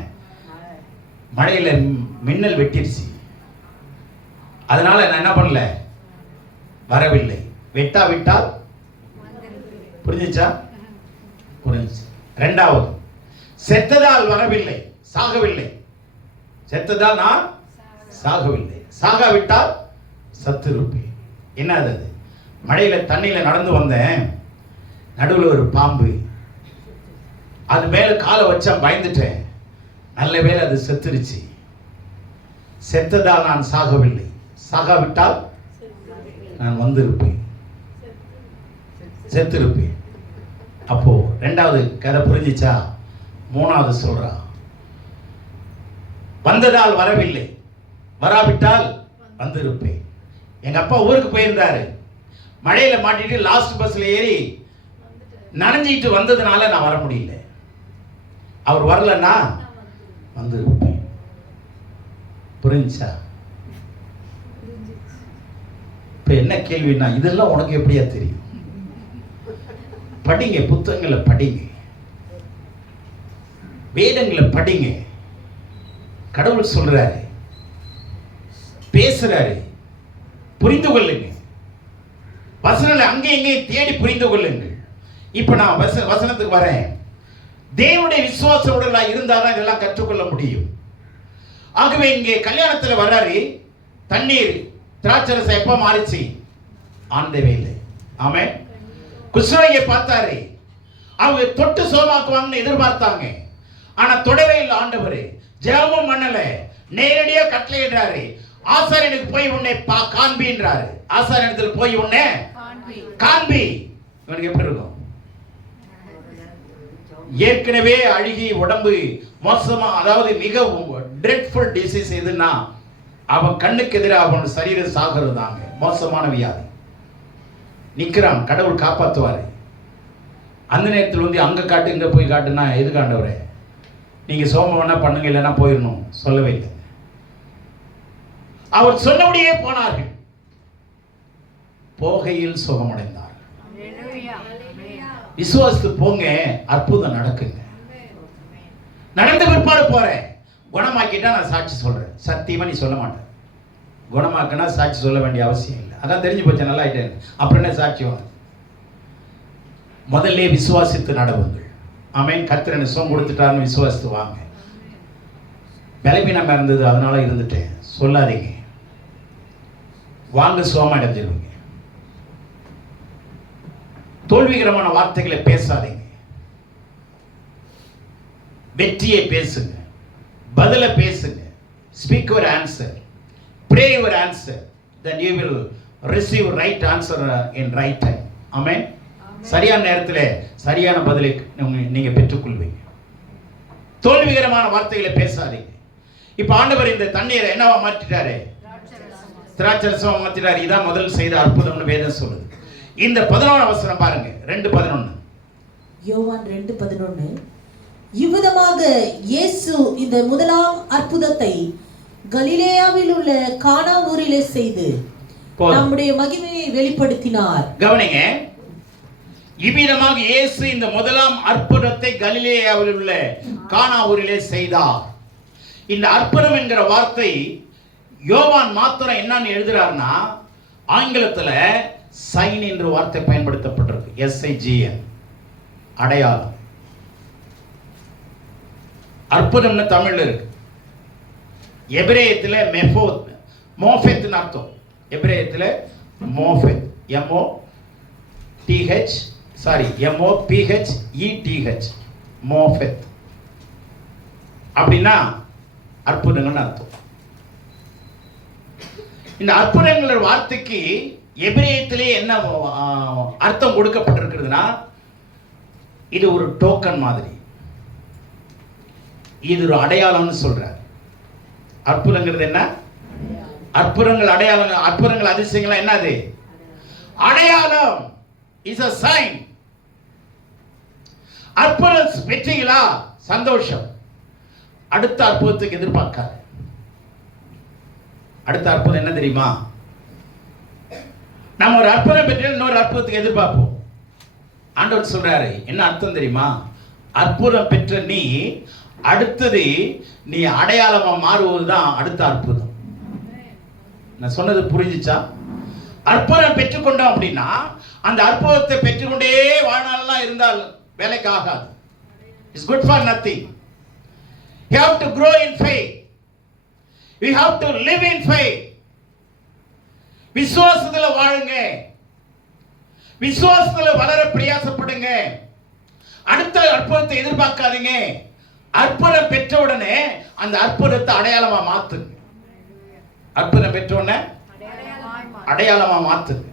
மழையில மின்னல் வெட்டிருச்சு, அதனால நான் என்ன பண்ணல, வரவில்லை. வெட்டாவிட்டால் புரிஞ்சுச்சா? புரிஞ்சுச்சு. ரெண்டாவது, செத்ததால் வரவில்லை, சாகவில்லை. செத்ததால் நான் சாகவில்லை, சாகாவிட்டால் சத்து இருப்பேன். என்னது அது? மழையில தண்ணியில நடந்து வந்தேன், நடுவில் ஒரு பாம்பு, அது மேல காலை வச்சா பயந்துட்டேன், நல்ல வேளை அது செத்துருச்சு. செத்ததால் நான் சாகவில்லை, சாகாவிட்டால் நான் வந்திருப்பேன், செத்திருப்பேன். அப்போ ரெண்டாவது கதை புரிஞ்சிச்சா? மூணாவது சொல்றா, வந்ததால் வரவில்லை, வராவிட்டால் வந்திருப்பேன். எங்க அப்பா ஊருக்கு போயிருந்தாரு, மழையில மாட்டிட்டு லாஸ்ட் பஸ்ல ஏறி நனைஞ்சிட்டு வந்ததுனால நான் வர முடியல, அவர் வரலன்னா வந்திருப்பேன். புரிஞ்சா? இப்ப என்ன கேள்வின்னா, இதெல்லாம் உனக்கு எப்படியா தெரியும்? படிங்க, புத்தகங்களை படிங்க, வேதங்களை படிங்க. கடவுள் சொல்றாரு, பேசுறாரு, புரிந்து கொள்ளுங்க. வசனங்களை அங்கே இங்கே தேடி புரிந்து கொள்ளுங்கள். இப்ப நான் வசனத்துக்கு வரேன். தேவனுடைய விசுவாச உடலா இருந்தாதான் இதெல்லாம் கற்றுக்கொள்ள முடியும். ஆகவே இங்கே கல்யாணத்துல வர்றாரு, தண்ணீர் திராட்சரசம் எப்ப மாறிச்சு? ஆன் தி வேல. ஆமென். குஷ்ரோகியை பார்த்தாரு, அவங்க தொட்டு சோமாக்குவாங்கன்னு எதிர்பார்த்தாங்க, ஆனா தொடவே இல்லை. ஆண்டவர் ஜெபமும் பண்ணல, நேரடியா கட்டளையிடுறாரு, ஆசாரியனுக்கு போய் உன்னை காண்பின்றாரு. ஆசாரியனத்துல போய் உன்னை காண்பி. இவனுக்கு எப்படி இருக்கும்? ஏற்கனவே அழுகி உடம்பு மோசமா, அதாவது மிக ட்ரெட்ஃபுல் டிசீஸ் எதுன்னா அவன் கண்ணுக்கு எதிராக அவன் சரீரம் சாகிறது தாங்க, மோசமான வியாதி. நிக்கிறான், கடவுள் காப்பாற்றுவாரு. அந்த நேரத்தில் வந்து அங்க காட்டு இங்க போய் காட்டுனா எதுக்கு ஆண்டவரே? நீங்க சோமம் வேணா பண்ணுங்க, இல்லைன்னா போயிடணும் சொல்லவே இல்லை. அவர் சொன்னபடியே போனார்கள், போகையில் சுகமடைந்தார்கள். விசுவாசத்து போங்க, அற்புதம் நடக்குங்க. நடந்த பிற்பாடு போறேன், குணமாக்கிட்டா நான் சாட்சி சொல்றேன். சத்தியமா நீ சொல்ல மாட்டேன். குணமாக்கினா சாட்சி சொல்ல வேண்டிய அவசியம் இல்லை, அதான் தெரிஞ்சு போச்சு, நல்லா ஆயிட்டேன், அப்புறம் என்ன சாட்சி வாங்க? முதல்ல விசுவாசித்து நடவுங்கள். ஆமென். கர்த்தர் எனக்கு சுகம் கொடுத்துட்டாருன்னு விசுவாசித்து வாங்க. பலவீனமா இருந்தது அதனால இருந்துட்டேன் சொல்லாதீங்க, வாங்க, சுகமா அடைஞ்சிருவீங்க. தோல்விகரமான வார்த்தைகளை பேசாதீங்க, வெற்றியை பேசுங்க, பதில பேசுங்க. Speak your answer, pray your answer, then you will receive right answer in right time. ஆமென். சரியான நேரத்தில் சரியான பதிலை நீங்க பெற்றுக்கொள்வீங்க. தோல்விகரமான வார்த்தைகளை பேசாதீங்க. இப்ப ஆண்டவர் இந்த தண்ணீரை என்னவா மாற்றிட்டாரு? திராட்சரசமா மாற்றிட்டாரு. இதான் முதல் செய்த அற்புதம்னு வேதம் சொல்லுது. இந்த 11 வசனம் பாருங்க, 2:11. யோவான் 2:11. இவ்விதமாக இயேசு இந்த முதலாம் அற்புதத்தை கலிலேயாவில் உள்ள கானா ஊரிலே செய்து நம்முடைய மகிமையை வெளிப்படுத்தினார். கவனிங்க, இவ்விதமாக இயேசு இந்த முதலாம் அற்புதத்தை கலிலேயாவில் உள்ள கானா ஊரிலே செய்தார். இந்த அற்புதம் என்கிற வார்த்தை யோவான் மாத்திரம் என்னன்னு எழுதுறாருன்னா, ஆங்கிலத்துல சைன் என்ற வார்த்தை பயன்படுத்தப்பட்டிருக்கு. SIGN, அடையாளம். அற்புதம்னு தமிழ்ல இருக்கு. எபிரேயத்துல மெஃபோத், மோஃபெத்னு அர்த்தம். எபிரேயத்துல மோஃபெத், MOPHETH, மோஃபெத். அப்படின்னா அற்புதங்கள்னு அர்த்தம். இந்த அற்புதங்கள் வார்த்தைக்கு எபிரேயத்திலே என்ன அர்த்தம் கொடுக்கப்பட்டிருக்கிறதுனா, இது ஒரு டோக்கன் மாதிரி, இது ஒரு அடையாளம்னு சொல்றார். அற்புதங்கிறது என்ன? அற்புதங்கள், அடையாளங்கள், அற்புதங்கள், அதிசயங்கள் என்னது? அடையாளம். Is a sign. அற்புதம் பெற்றீங்களா? சந்தோஷம். அடுத்த அற்புதத்துக்கு எதிர்பார்க்காது. அடுத்த அற்புதம் என்ன தெரியுமா? நம்ம ஒரு அற்புதம் பெற்று இன்னொரு அற்புதத்துக்கு எதிர்பார்ப்போம். ஆண்டவர் சொல்றாரு, என்ன அர்த்தம் தெரியுமா? அற்புதம் பெற்ற நீ அடுத்தது நீ அடையாளமா மாறுவதுதான் அடுத்த அற்புதம். நான் சொன்னது புரிஞ்சுச்சா? அற்புதம் பெற்றுக்கொண்டோம் அப்படின்னா அந்த அற்புதத்தை பெற்றுக்கொண்டே வாழ்நாளெல்லாம் இருந்தால் வேலைக்கு ஆகாது. It's good for nothing. You have to grow in faith. We have to live in faith. விசுவாசத்துல வாழுங்க, விசுவாசத்துல வளர பிரயாசப்படுங்க. அடுத்த அற்புதத்தை எதிர்பார்க்காதீங்க. அற்புதம் பெற்ற உடனே அந்த அற்புதத்தை அடையாளமா மாத்துங்க. அற்புதம் பெற்ற உடனே அடையாளமா மாத்துங்க.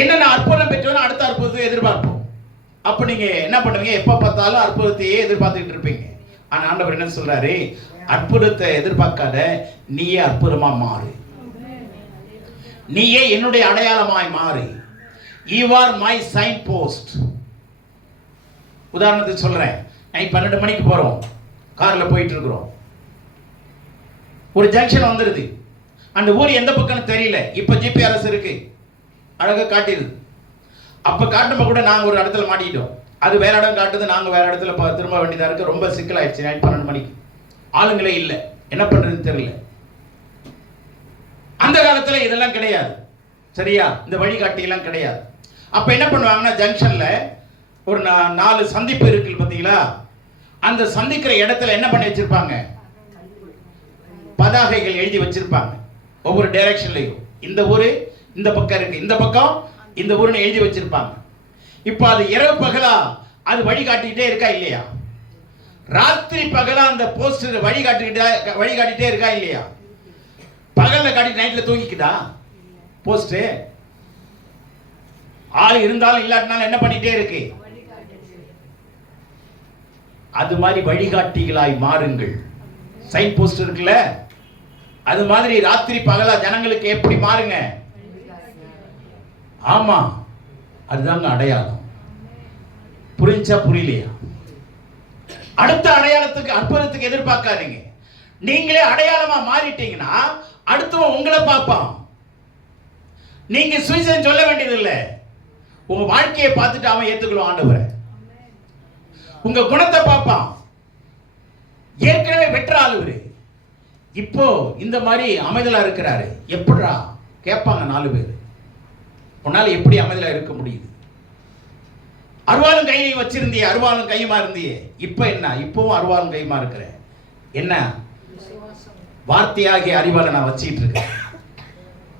என்னென்ன அற்புதம் பெற்றவன அடுத்த அற்புதத்தை எதிர்பார்ப்போம். அப்ப நீங்க என்ன பண்ணுவீங்க? எப்ப பார்த்தாலும் அற்புதத்தையே எதிர்பார்த்துக்கிட்டு இருப்பீங்க. ஆனா ஆண்டவர் என்ன சொல்றாரு? அற்புதத்தை எதிர்பார்க்காத, நீயே அற்புதமா மாறு. நீயே என்னுடைய அடையாளமாய் மாறு. You are my sign post. உதாரணத்துக்கு சொல்றேன். நைட் 12 மணிக்கு போறோம், கார்ல போயிட்டு இருக்கிறோம். ஒரு ஜங்ஷன் வந்துருது. அந்த ஊர் எந்த பக்கம்னு தெரியல. இப்ப ஜிபிஆர்எஸ் இருக்கு, அழகா காட்டிடுது. அப்ப காட்டும்போது கூட நாங்க ஒரு இடத்துல மாட்டிக்கிட்டோம். அது வேற இடம் காட்டுது, நாங்க வேற இடத்துல திரும்ப வேண்டியதா இருக்கு. ரொம்ப சிக்கலாயிடுச்சு. நைட் 12 மணிக்கு ஆளுங்களே இல்லை, என்ன பண்றதுன்னு தெரியல. அந்த காலத்துல இதெல்லாம் கிடையாது, சரியா? இந்த வழிகாட்டி எல்லாம் கிடையாது. அப்ப என்ன பண்ணுவாங்கன்னா, ஜங்ஷன்ல ஒரு 4 சந்திப்பு இருக்கு பாத்தீங்களா? அந்த சந்திக்கிற இடத்துல என்ன பண்ணி வச்சிருப்பாங்க? பதாகைகள் எழுதி வச்சிருப்பாங்க. ஒவ்வொரு டைரக்ஷன்லயும் இந்த ஊரு இந்த பக்கம் இருக்கு, இந்த பக்கம் இந்த ஊருன்னு எழுதி வச்சிருப்பாங்க. இப்போ அது இரவு பகலா அது வழிகாட்டிட்டே இருக்கா இல்லையா? ராத்திரி பகலா அந்த போஸ்டர் வழிகாட்டிட்டே இருக்கா இல்லையா? பகல்ல காட்டி நைட்ல தூங்கிக்குதா போஸ்ட்? ஆள் இருந்தாலும் இல்லாட்டினாலும் என்ன பண்ணிட்டே இருக்கு? அது மாதிரி வழிகாட்டிகளாய் மாறுங்கள். சைன் போஸ்ட் இருக்குல்ல, அது மாதிரி ராத்திரி பகலா ஜனங்களுக்கு எப்படி மாறுங்க? ஆமா, அதுதாங்க அடையாளம். புரிஞ்சா புரியலையா? அடுத்த அடையாளத்துக்கு, அற்புதத்துக்கு எதிர்பார்க்காதீங்க. நீங்களே அடையாளமா மாறிட்டீங்கன்னா அடுத்தவன் உங்களை பார்ப்பான். நீங்க சுவிசேஷம் சொல்ல வேண்டியது இல்லை. உங்க வாழ்க்கையை பார்த்துட்டு அவன் ஏத்துக்கணும் ஆண்டவரை. உங்க குணத்தை பார்ப்பான். ஏற்கனவே வெற்ற ஆளுவரு இப்போ இந்த மாதிரி அமைதலா இருக்கிறாரு, எப்படிடா கேட்பாங்க 4 பேர். உன்னால எப்படி அமைதலா இருக்க முடியுது? அருவாளும் கையை வச்சிருந்தியே, அருவாளும் கையுமா இருந்தியே, இப்ப என்ன? இப்பவும் அருவாளும் கையுமா இருக்கிற. என்ன? வார்த்தையாகிய அறிவாளை நான் வச்சுக்கிட்டு இருக்கேன்.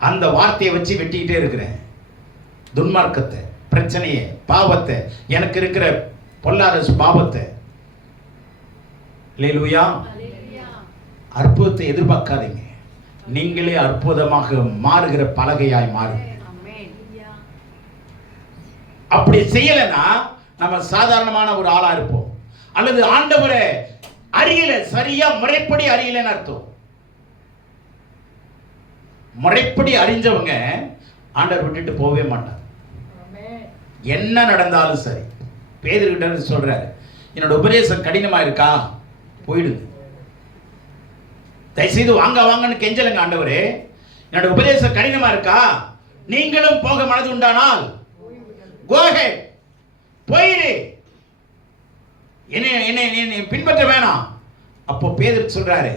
அந்த வார்த்தையை வச்சு வெட்டிக்கிட்டே இருக்கிறேன். துன்மார்க்கத்தை, பிரச்சனையை, பாவத்தை, எனக்கு இருக்கிற பொல்லாத பாவத்தை. அல்லேலூயா. அற்புதத்தை எதிர்பார்க்காதீங்க. நீங்களே அற்புதமாக மாறுகிற பலகையாய் மாறுங்க. அப்படி செய்யலைன்னா நம்ம சாதாரணமான ஒரு ஆளா இருப்போம், அல்லது ஆண்டவரை அறியல, சரியா முறைப்படி அறியலன்னு அர்த்தம். முறைப்படி அறிஞ்சவங்க ஆண்டவர் விட்டுட்டு போகவே மாட்டார். என்ன நடந்தாலும் சரி. பேதுருகிட்ட சொல்றாரு, என்னோட உபதேசம் கடினமா இருக்கா, போயிடுது. தயவுசெய்து வாங்க வாங்கன்னு கெஞ்சலுங்க. ஆண்டவரே, என்னோட உபதேசம் கடினமா இருக்கா, நீங்களும் போக மனது உண்டானால் go ahead, போயிரு, என்னை பின்பற்ற வேணாம். அப்போ பேதுரு சொல்றாரு,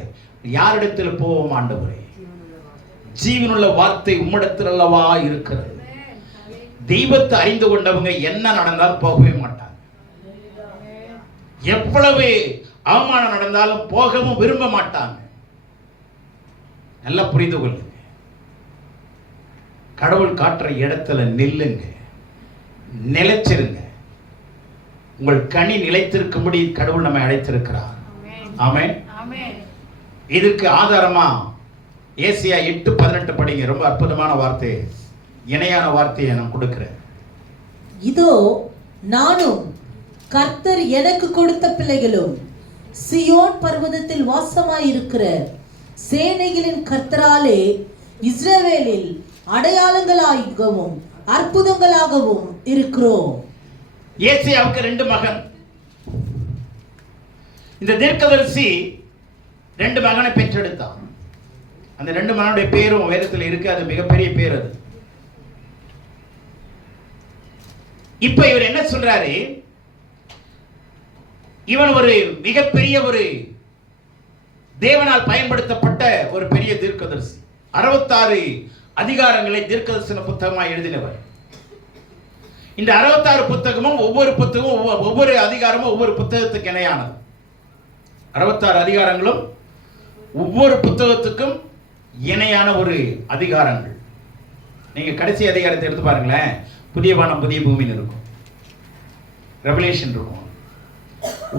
யாரிடத்தில் போவோம் ஆண்டவரே? ஜீவனுள்ள வார்த்தை உம்மிடத்தில் அல்லவா இருக்கிறது. தெய்வத்தை அறிந்து கொண்டவங்க என்ன நடந்தாலும் போகவே மாட்டாங்க. எவ்வளவு அவமானம் நடந்தாலும் போகவும் விரும்ப மாட்டாங்க. நல்லா புரிந்து கொள்ளுங்க. கடவுள் காட்டுற இடத்துல நில்லுங்க, நிலைச்சிருங்க. உங்கள் கனி நிலைத்திருக்கும்படி கடவுள் நம்மை அழைத்திருக்கிறார். ஆமென். இதற்கு ஆதாரமா ஏசியா 8:18 படிங்க. ரொம்ப அற்புதமான வார்த்தை, இணையான வார்த்தையை நான் கொடுக்கிறேன். இதோ நானும் கர்த்தர் எனக்கு கொடுத்த பிள்ளைகளும் சியோன் பர்வதத்தில் வாசமாயிருக்கிற சேனைகளின் கர்த்தராலே இஸ்ரவேலில் அடையாளங்களாகவும் அற்புதங்களாகவும் இருக்கிறோம். ஏசியாவுக்கு 2 மகன். இந்த தீர்க்கதரிசி 2 மகனை பெற்றெடுத்தான். அந்த 2 மகனுடைய பேரும் வேதத்தில் இருக்கு. அது மிகப்பெரிய பேர். அது இப்ப இவர் என்ன சொல்றாரு, இவன் ஒரு மிகப்பெரிய ஒரு தேவனால் பயன்படுத்தப்பட்ட ஒரு பெரிய தீர்க்கதரிசி. 66 அதிகாரங்களை தீர்க்கதரிசன புத்தகமாக எழுதினவர். இந்த 66 புத்தகமும் ஒவ்வொரு அதிகாரமும் ஒவ்வொரு புத்தகத்துக்கு இணையானது. 66 அதிகாரங்களும் ஒவ்வொரு புத்தகத்துக்கும் இணையான ஒரு அதிகாரங்கள். நீங்க கடைசி அதிகாரத்தை எடுத்து பாருங்களேன். புதிய வானம் புதிய பூமின்னு இருக்கும், ரெவலேஷன் இருக்கும்.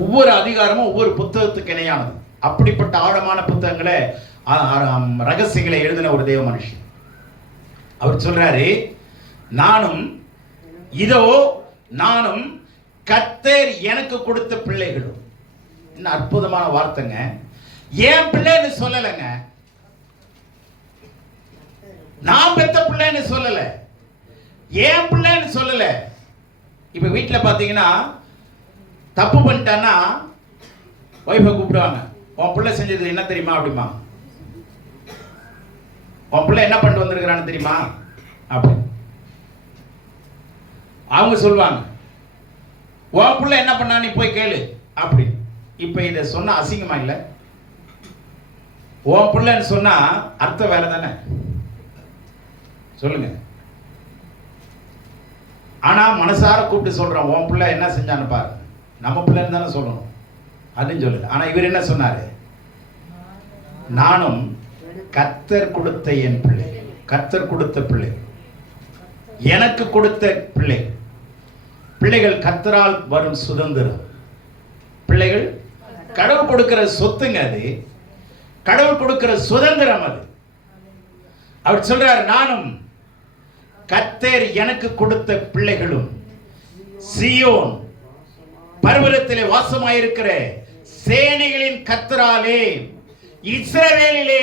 ஒவ்வொரு அதிகாரமும் ஒவ்வொரு புத்தகத்துக்கு இணையானது. அப்படிப்பட்ட ஆழமான புத்தகங்களை, ரகசியங்களை எழுதின ஒரு தேவ மனுஷன். அவர் சொல்றாரு, நானும் கர்த்தர் எனக்கு கொடுத்த பிள்ளைகளும். என்ன அற்புதமான வார்த்தைங்க. ஏன் பிள்ளைன்னு சொல்லலைங்க, நான் பெத்த பிள்ளைன்னு சொல்லல, ஏன் பிள்ளைன்னு சொல்லல. இப்ப வீட்டுல பாத்தீங்கன்னா தப்பு பண்ணிட்டான்னா ஒய்ஃபை கூப்பிடுவாங்க, உன் பிள்ளை செஞ்சது என்ன தெரியுமா அப்படிமா, உன் பிள்ளை என்ன பண்ணிட்டு வந்திருக்கிறான்னு தெரியுமா அப்படி அவங்க சொல்லுவாங்க. உன் பிள்ளை என்ன பண்ணா நீ போய் கேளு அப்படி. இப்ப இதை சொன்னா அசிங்கமா இல்லை? உன் பிள்ளைன்னு சொன்னா அர்த்தம் வேற தானே, சொல்லுங்க. ஆனா மனசார கூப்பிட்டு சொல்றோம், உன் பிள்ளை என்ன செஞ்சான்னு பாரு, நம்ம பிள்ளைன்னு தானே சொல்லணும் அப்படின்னு சொல்லுது. ஆனா இவர் என்ன சொன்னாரு, நானும் கர்த்தர் கொடுத்த என் பிள்ளை, கர்த்தர் கொடுத்த பிள்ளை, எனக்கு கொடுத்த பிள்ளை. பிள்ளைகள் கர்த்தரால் வரும் சுதந்திரம். பிள்ளைகள் கடவுள் கொடுக்கிற சொத்துங்க, அது கடவுள் கொடுக்கிற சுதந்திரம். அது அவர் சொல்றாரு, நானும் கர்த்தர் எனக்கு கொடுத்த பிள்ளைகளும் சீயோன் பர்வதத்திலே வாசமாயிருக்கிற சேனைகளின் கர்த்தராலே இஸ்ரவேலிலே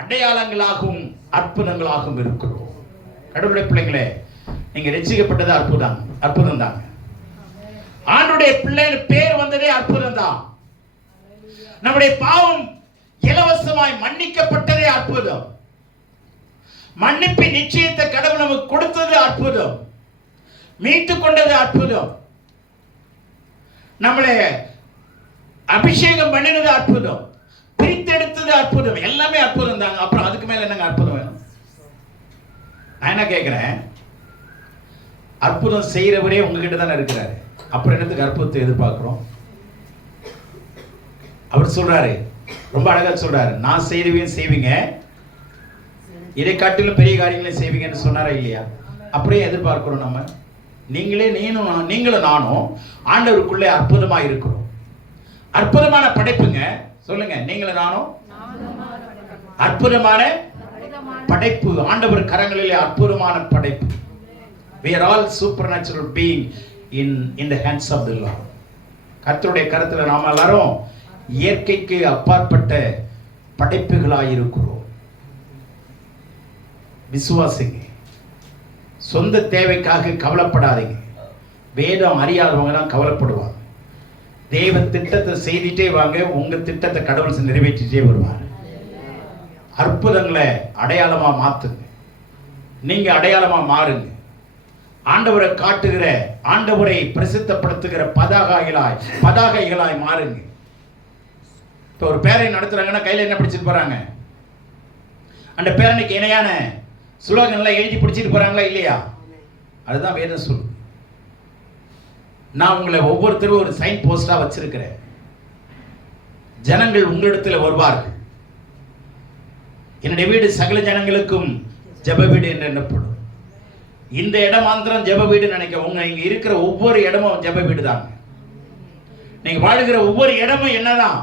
அடையாளங்களாகவும் அற்புதங்களாகவும் இருக்கிறோம். கடவுளுடைய பிள்ளைங்களே, நீங்க ரட்சிக்கப்பட்டது அற்புதம் தாங்க. ஆண்டுடைய பிள்ளைன்னு பேர் வந்ததே அற்புதம் தான். நம்முடைய பாவம் இலவசமாய் மன்னிக்கப்பட்டதே அற்புதம். மன்னிப்பின் நிச்சயத்தை கடவுள் நமக்கு கொடுத்தது அற்புதம். மீட்டுக் கொண்டது அற்புதம். நம்மளை அபிஷேகம் பண்ணினது அற்புதம். பிரித்தெடுத்தது அற்புதம். எல்லாமே அற்புதம் தாங்க. அப்புறம் அதுக்கு மேல என்னங்க அற்புதம் வேணும்? நான் என்ன கேட்கிறேன், அற்புதம் செய்யறவரே உங்ககிட்ட தானே இருக்கிறாரு, அப்புறம் என்னத்துக்கு அற்புதத்தை எதிர்பார்க்கிறோம்? அவர் சொல்றாரு, ரொம்ப அழகா சொல்றாரு, நான் செய்வேன் செய்வீங்க, இதை காட்டிலும் பெரிய காரியங்களை செய்வீங்கன்னு சொன்னாரா இல்லையா? அப்படியே எதிர்பார்க்கிறோம் நம்ம. நீங்களும் நானும் ஆண்டவருக்குள்ளே அற்புதமா இருக்கிறோம். அற்புதமான படைப்புங்க. சொல்லுங்க, நீங்களும் நானும் அற்புதமான படைப்பு. ஆண்டவர் கரங்களிலே அற்புதமான படைப்பு. We are all supernatural being in the hands of the Lord. கர்த்தருடைய கரத்துல நாம எல்லாரும் இயற்கைக்கு அப்பாற்பட்ட படைப்புகளாய் இருக்கிறோம். விசுவாசிங்க. சொந்த தேவைக்காக கவலைப்படாதீங்க. வேதம் அறியாதவங்க தான் கவலைப்படுவாங்க. தேவ திட்டத்தை செய்துட்டே வாங்க, உங்க திட்டத்தை கடவுள் நிறைவேற்றிட்டே வருவார். அற்புதங்களை அடையாளமா மாத்துங்க. நீங்க அடையாளமா மாறுங்க. ஆண்டவரை காட்டுகிற, ஆண்டவரை பிரசித்தப்படுத்துகிற பதாகைகளாய் மாறுங்க. இப்ப ஒரு பேரணி நடத்துறாங்கன்னா கையில என்ன பிடிச்சிட்டு போறாங்க? அந்த பேரணிக்கு இணையான சுலோகன்லாம் எழுதி பிடிச்சிட்டு போறாங்களா இல்லையா? அதுதான் வேதம் சொல்லு. நான் உங்களை ஒவ்வொருத்தரும் ஒரு சைன் போஸ்டா வச்சிருக்கிறேன். ஜனங்கள் உங்களிடத்தில் வருவார்கள். என்னுடைய வீடு சகல ஜனங்களுக்கும் ஜெப வீடு என்று எண்ணப்படும். இந்த இடம் மாத்திரம் ஜெப வீடு நினைக்க, உங்க இங்க இருக்கிற ஒவ்வொரு இடமும் ஜெப வீடு தாங்க. நீங்க வாழுகிற ஒவ்வொரு இடமும் என்னதான்?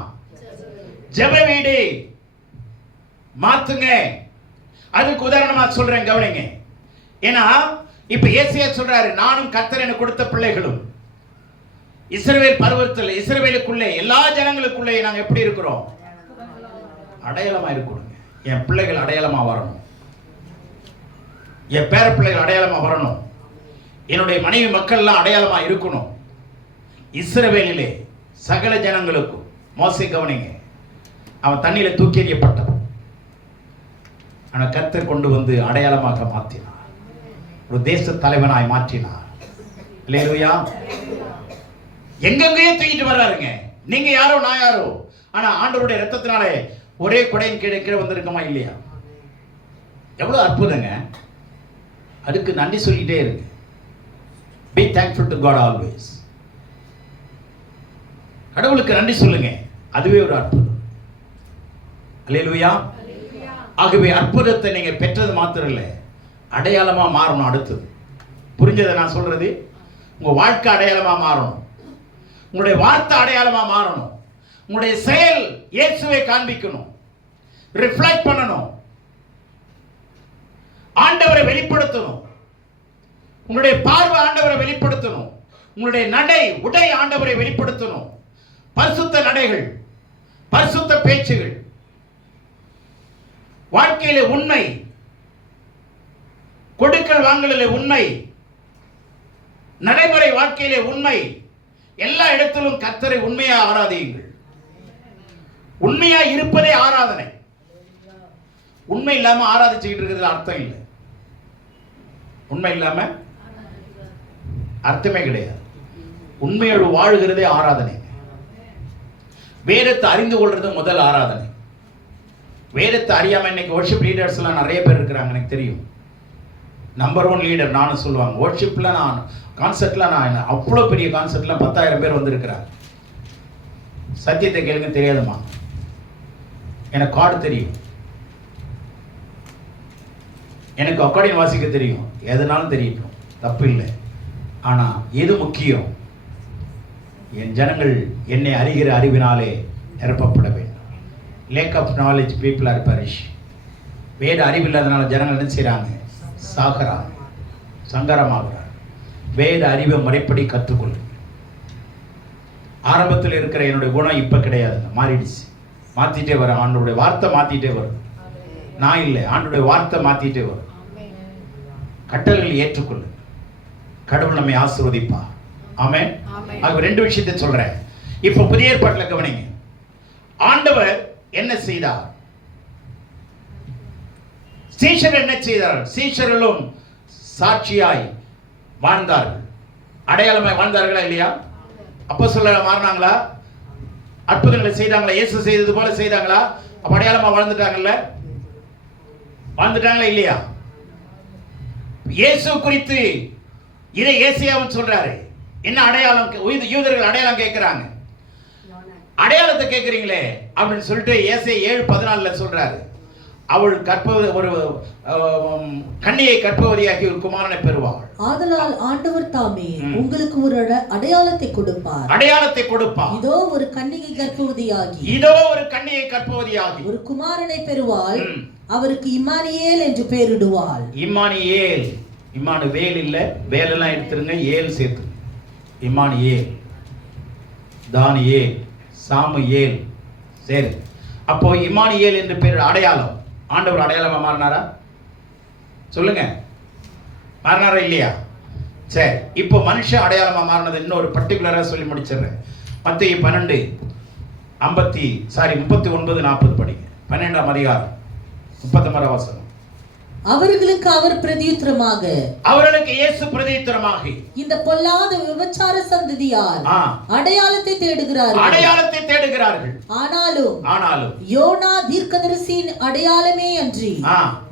ஜெப வீடு மாத்துங்க. அதுக்கு உதாரணமா சொல்றேன், கவனிங்க. ஏன்னா இப்ப ஏசியா சொல்றாரு, நானும் கர்த்தர் எனக்கு கொடுத்த பிள்ளைகளும். இஸ்ரவேல் பருவத்தில் இஸ்ரவேலுக்குள்ளே எல்லா ஜனங்களுக்குள்ளே நாங்க எப்படி இருக்கிறோம்? அடையாளமா இருக்கணும். என் பிள்ளைகள் அடையாளமா வரணும், என் பேர பிள்ளைகள் அடையாளமா வரணும், என்னுடைய மனைவி மக்கள் எல்லாம் அடையாளமா இருக்கணும். இஸ்ரவேலிலே சகல ஜனங்களுக்கும் மோசே, கவனிங்க, அவன் தண்ணியில தூக்கி எறியப்பட்டவன். ஆனா கர்த்தர் கொண்டு வந்து அடையாளமாக மாற்றினார், ஒரு தேச தலைவனாய் மாற்றினார். அல்லேலூயா. எங்கெங்கேயோ தூக்கிட்டு வர்றாருங்க. நீங்க யாரோ நான் யாரோ, ஆனா ஆண்டவருடைய ரத்தத்தினாலே ஒரே கொடையின் கீழே கீழே வந்திருக்கமா இல்லையா? எவ்வளவு அற்புதங்க. அதுக்கு நன்றி சொல்லிட்டே இருக்கு. Be thankful to God always. கடவுளுக்கு நன்றி சொல்லுங்க, அதுவே ஒரு அற்புதம். அல்லேலூயா. ஆகவே அற்புதத்தை நீங்க பெற்றது மாத்திரம் இல்லை, அடையாளமா மாறணும். அடுத்தது புரிஞ்சதை நான் சொல்றது, உங்க வாழ்க்கை அடையாளமா மாறணும், உங்களுடைய வார்த்தை அடையாளமா மாறணும், உங்களுடைய செயல் இயேசுவை காண்பிக்கணும், ரிஃப்ளெக்ட் பண்ணணும், ஆண்டவரை வெளிப்படுத்தணும். உங்களுடைய பார்வை ஆண்டவரை வெளிப்படுத்தணும், உங்களுடைய நடை உடை ஆண்டவரை வெளிப்படுத்தணும். பரிசுத்த நடைகள், பரிசுத்த பேச்சுகள், வாழ்க்கையிலே உண்மை, கொடுக்கல் வாங்கலிலே உண்மை, நடைமுறை வாழ்க்கையிலே உண்மை. எல்லா இடத்திலும் கர்த்தரை உண்மையா ஆராதியுங்கள். உண்மையா இருப்பதே ஆராதனை. உண்மை இல்லாம ஆராதிச்சுக்கிட்டு இருக்கிறது அர்த்தம் இல்லை. உண்மை இல்லாம அர்த்தமே கிடையாது. உண்மையோடு வாழுகிறதே ஆராதனை. வேதத்தை அறிந்து கொள்றது முதல் ஆராதனை. வேதத்தை அறியாம இன்னைக்கு வர்ஷிப் லீடர்ஸ் எல்லாம் நிறைய பேர் இருக்கிறாங்க, எனக்கு தெரியும். நம்பர் 1 லீடர் நானும் சொல்லுவாங்க. வர்ஷிப்ல நான் கான்செர்ட்ல நான் அவ்வளோ பெரிய கான்செர்ட்ல 10,000 பேர் வந்திருக்கிறாங்க. சத்தியத்தை கேளுங்க, தெரியாதுமா, எனக்கு கார்டு தெரியும், எனக்கு அக்கார்டியன் வாசிக்க தெரியும், எதனாலும் தெரியட்டும், தப்பு இல்லை. ஆனா எது முக்கியம்? என் ஜனங்கள் என்னை அறிகிற அறிவினாலே நிரப்பப்பட வேண்டும். Lack of knowledge people are perish. வேத அறிவு இல்லாதனால ஜனங்கள் என்ன செய்றாங்க? சாகராங்க, சங்கரமாகிறாங்க. வேத அறிவை முறைப்படி கற்றுக்கொள்ளு. ஆரம்பத்தில் இருக்கிற என்னுடைய குணம் இப்ப கிடையாதுங்க, மாறிடுச்சு. மாத்திட்டே வர ஆண்டவருடைய வார்த்தை மாத்திட்டே வரும். நான் இல்லை, ஆண்டவருடைய வார்த்தை மாத்திட்டே வரும். கட்டளைகளை ஏற்றுக்கொள்ளு, கடவுள் நம்மை ஆசீர்வதிப்பா. ஆமென். ஆக 2 விஷயத்தை சொல்றேன். இப்ப புதிய ஏற்பாட்டில் கவனிங்க. ஆண்டவர் என்ன செய்தார்? சீஷர் என்ன செய்தார்? சீஷர்களும் சாட்சியாய் வாழ்ந்தார்கள். அடையாளமாய் வாழ்ந்தார்களா இல்லையா? அப்போஸ்தலர்களா மாறினாங்களா? அற்புதங்களை செய்தாங்களா? இயேசு செய்தது போல செய்தாங்களா? அப்ப அடையாளமா வாழ்ந்துட்டாங்கல்ல? வாழ்ந்துட்டாங்களா இல்லையா? இயேசு குறித்து இதை ஏசாயாவும் சொல்றாரு. என்ன அடையாளம்? யூதர்கள் அடையாளம் கேட்கிறாங்க. அடையாளத்தை கேட்கிறீங்களே அப்படின்னு சொல்லிட்டு ஏசாயா 7:14 சொல்றாரு. அவள் ஒரு கன்னியை கற்பவதியாகி ஒரு குமாரனை பெறுவாள். ஆதலால் ஆண்டவர் தாமே உங்களுக்கு ஒரு அடையாளத்தை கொடுப்பார். அடையாளத்தை கொடுப்பார். இதோ ஒரு கன்னிகை கற்பவதியாகி, இதோ ஒரு கன்னியை கற்பவதியாகி ஒரு குமாரனை பெறுவாள். அவருக்கு இம்மானுவேல் என்று பெயரிடுவாள். இம்மானுவேல். இம்மானுவேல் இல்ல, வேலெல்லாம் எடுத்துருங்க, ஏல் சேர்த்து. இம்மானுவேல், தானியேல், சாமுவேல். சரி, அப்போ இம்மானுவேல் என்று பேர் அடையாளம். ஆண்டவர் அடையாளமா மாறினாரா? சொல்லுங்க, மாறினாரா இல்லையா? சரி, இப்போ மனுஷ அடையாளமா மாறினது இன்னொரு பர்டிகுலரா சொல்லி முடிச்சிடுறேன். மத்தேயு 39:40 படிங்க. 12ஆம் அதிகாரம் 31ஆம் வசனம். அவர்களுக்கு அவர் பிரதியுத்தரமாக, அவர்களுக்கு இயேசு பிரதியுத்தரமாக, இந்த பொல்லாத விபச்சார சந்ததியார் அடையாளத்தை தேடுகிறார்கள். அடையாளத்தை தேடுகிறார்கள். ஆனாலும் யோனா தீர்க்கதரிசியின் அடையாளமே அன்றி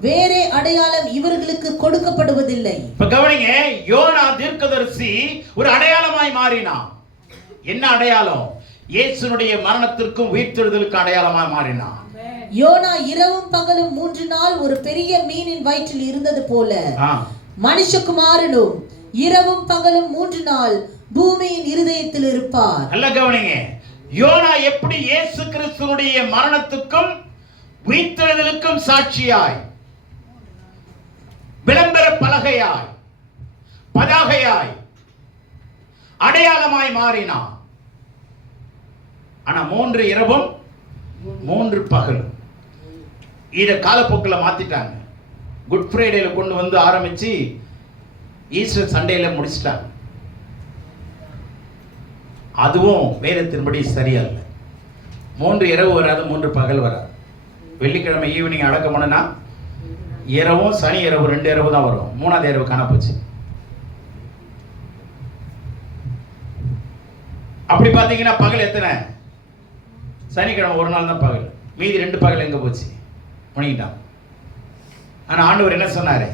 வேறே அடையாளம் இவர்களுக்கு கொடுக்கப்படுவதில்லை. இப்ப கவனிங்க, யோனா தீர்க்கதரிசி ஒரு அடையாளமாய் மாறினான். என்ன அடையாளம்? இயேசுனுடைய மரணத்திற்கும் உயிர்த்தெழுதலுக்கு அடையாளமாய் மாறினான். யோனா இரவும் பகலும் 3 நாள் ஒரு பெரிய மீனின் வயிற்றில் இருந்தது போல மனுஷகுமாரனும் இரவும் பகலும் 3 நாள் பூமியின் இருதயத்தில் இருப்பார். நல்ல கவனிங்க, யோனா எப்படி இயேசு கிறிஸ்துவுடைய மரணத்துக்கும் உயிர்த்தெழுதலுக்கும் சாட்சியாய், விளம்பர பலகையாய், பதாகையாய், அடையாளமாய் மாறினான். ஆனா 3 இரவும் 3 பகலும் இத காலப்போக்கில் மாத்திட்டாங்க. குட் ஃப்ரைடேல கொண்டு வந்து ஆரம்பிச்சு ஈஸ்டர் சண்டேல முடிச்சிட்டாங்க. அதுவும் வேதத்தின்படி சரியில்லை. 3 இரவு வராது, 3 பகல் வராது. வெள்ளிக்கிழமை ஈவினிங் அடக்கம் பண்ணனா இரவும், சனி இரவு 2 இரவு தான் வரும். 3ஆவது இரவு காண போச்சு. அப்படி பார்த்தீங்கன்னா பகல் எத்தனை? சனிக்கிழமை 1 நாள் தான் பகல், மீதி 2 பகல் எங்க போச்சு? பண்ணிக்கிட்டான். ஆனா ஆண்டவர் என்ன சொன்னாரு?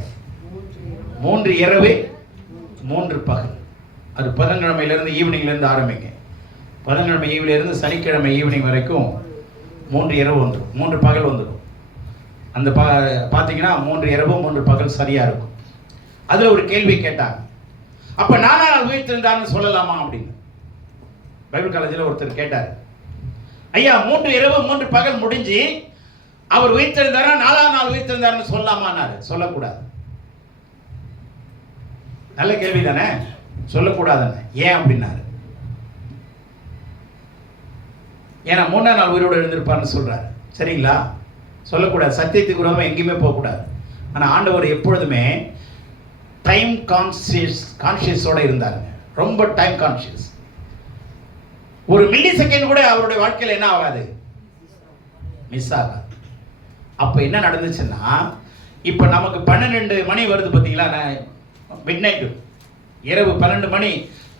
3 இரவு 3 பகல். அது புதன்கிழமையில இருந்து ஈவினிங்ல இருந்து ஆரம்பிங்க. புதன்கிழமை ஈவினிங்ல இருந்து சனிக்கிழமை ஈவினிங் வரைக்கும் 3 இரவு வந்துடும், 3 பகல் வந்துடும். அந்த பார்த்தீங்கன்னா 3 இரவு 3 பகல் சரியா இருக்கும். அதுல ஒரு கேள்வி கேட்டாங்க, அப்ப 4ஆம் நாள் உயிர்த்தெழுந்தார்னு சொல்லலாமா அப்படின்னு. பைபிள் காலேஜில் ஒருத்தர் கேட்டார், ஐயா 3 இரவு 3 பகல் முடிஞ்சு அவர் உயிர்த்தெழுந்தாரா 4ஆம் நாள் உயிர்த்தெழுந்தார்னு சொல்லலாமான்னாரு. சொல்லக்கூடாது. நல்ல கேள்வி தானே, சொல்லக்கூடாதுன்னு. ஏன் அப்படின்னாரு, ஏன்னா 3ஆம் நாள் உயிரோடு எழுந்திருப்பார்னு சொல்றாரு. சரிங்களா? சொல்லக்கூடாது. சத்தியத்துக்கு விரோதமா எங்கேயுமே போகக்கூடாது. ஆனா ஆண்டவர் எப்பொழுதுமே டைம் கான்சியஸோட இருந்தாருங்க. ரொம்ப டைம் கான்சியஸ். ஒரு மில்லி செகண்ட் கூட அவருடைய வாழ்க்கையில் என்ன ஆகாது, மிஸ் ஆகாது. அப்ப என்ன நடந்துச்சுன்னா, இப்ப நமக்கு 12 மணி வருது பார்த்தீங்களா, மிட் நைட், இரவு 12 மணி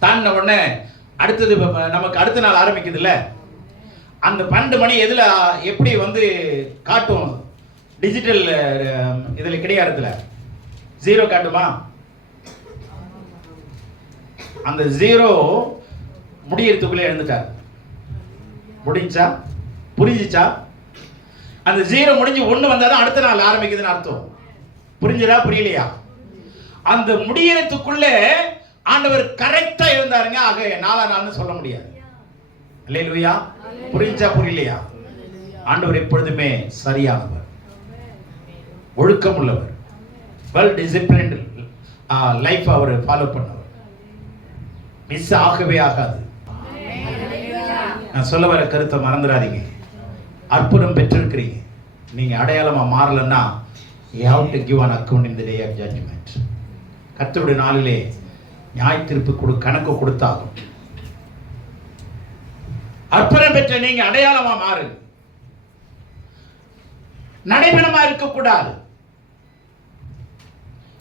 தாண்டின உடனே அடுத்தது நமக்கு அடுத்த நாள் ஆரம்பிக்குது இல்ல. அந்த 12 மணி எதுல எப்படி வந்து காட்டும்? டிஜிட்டல் இதுல கிடையாதுல 0 காட்டுமா? அந்த 0 முடியறதுக்குள்ளே எழுந்துட்டார். முடிஞ்சா? புரிஞ்சிச்சா? அந்த 0 முடிஞ்சு 1 வந்தாதான் அடுத்த நாள் ஆரம்பிக்குதுன்னு அர்த்தம். புரிஞ்சதா புரியலையா? அந்த முடியறதுக்குள்ளே ஆண்டவர் கரெக்டா இருந்தாருங்க. ஆக 4ஆம் நாள்னு சொல்ல முடியாது. அல்லேலூயா. புரிஞ்சா புரியலையா? ஆண்டவர் எப்பொழுதுமே சரியானவர், ஒழுக்கம் உள்ளவர், வெல் டிசிப்ளின்ட் லைஃப் அவர் ஃபாலோ பண்ணவர். மிஸ் ஆகவே ஆகாது. நான் சொல்ல வர கருத்தை மறந்துடாதீங்க. அற்புதம் பெற்றிருக்கிறீங்க. நீங்க அடையாளமா மாறலன்னா you have to give an account in the day of judgment. கர்த்தருடைய நாளிலே நியாய தீர்ப்பு கணக்கு கொடுத்தாகும். அற்புதம் பெற்ற நீங்க அடையாளமா மாறு. நடைபெணமா இருக்க கூடாது.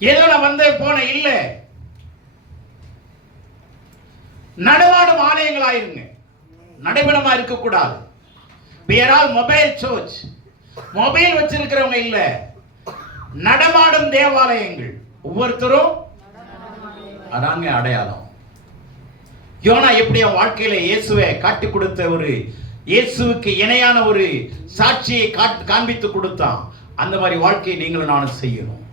ஏதோ நான் வந்தே போன இல்ல, நடமாடும் ஆலயங்களாயிருங்க. நடைபெணமா இருக்க கூடாது. we are all mobile church. Mobile வச்சிருக்கிறவங்க இல்ல, நடமாடும் தேவாலயங்கள். ஒவ்வொருத்தரும் அதாங்க அடையாளம். யோனா எப்படி அவன் வாழ்க்கையில இயேசுவை காட்டி கொடுத்த ஒரு இயேசுவுக்கு இணையான ஒரு சாட்சியை காண்பித்து கொடுத்தான். அந்த மாதிரி வாழ்க்கையை நீங்களும் நானும் செய்யணும்.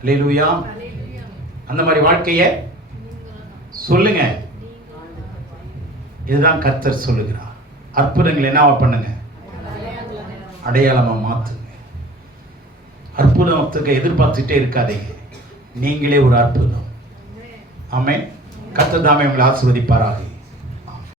அல்லேலூயா. அந்த மாதிரி வாழ்க்கையை சொல்லுங்க. இதுதான் கர்த்தர் சொல்லுகிறார். அற்புதங்கள் என்னவா பண்ணுங்க? அடையாளமா மாத்துங்க. அற்புதத்துக்கு எதிர்பார்த்துட்டே இருக்காதீங்க. நீங்களே ஒரு அற்புதம். ஆமென். கர்த்தர் தாமே உங்களை ஆசீர்வதிப்பாராக.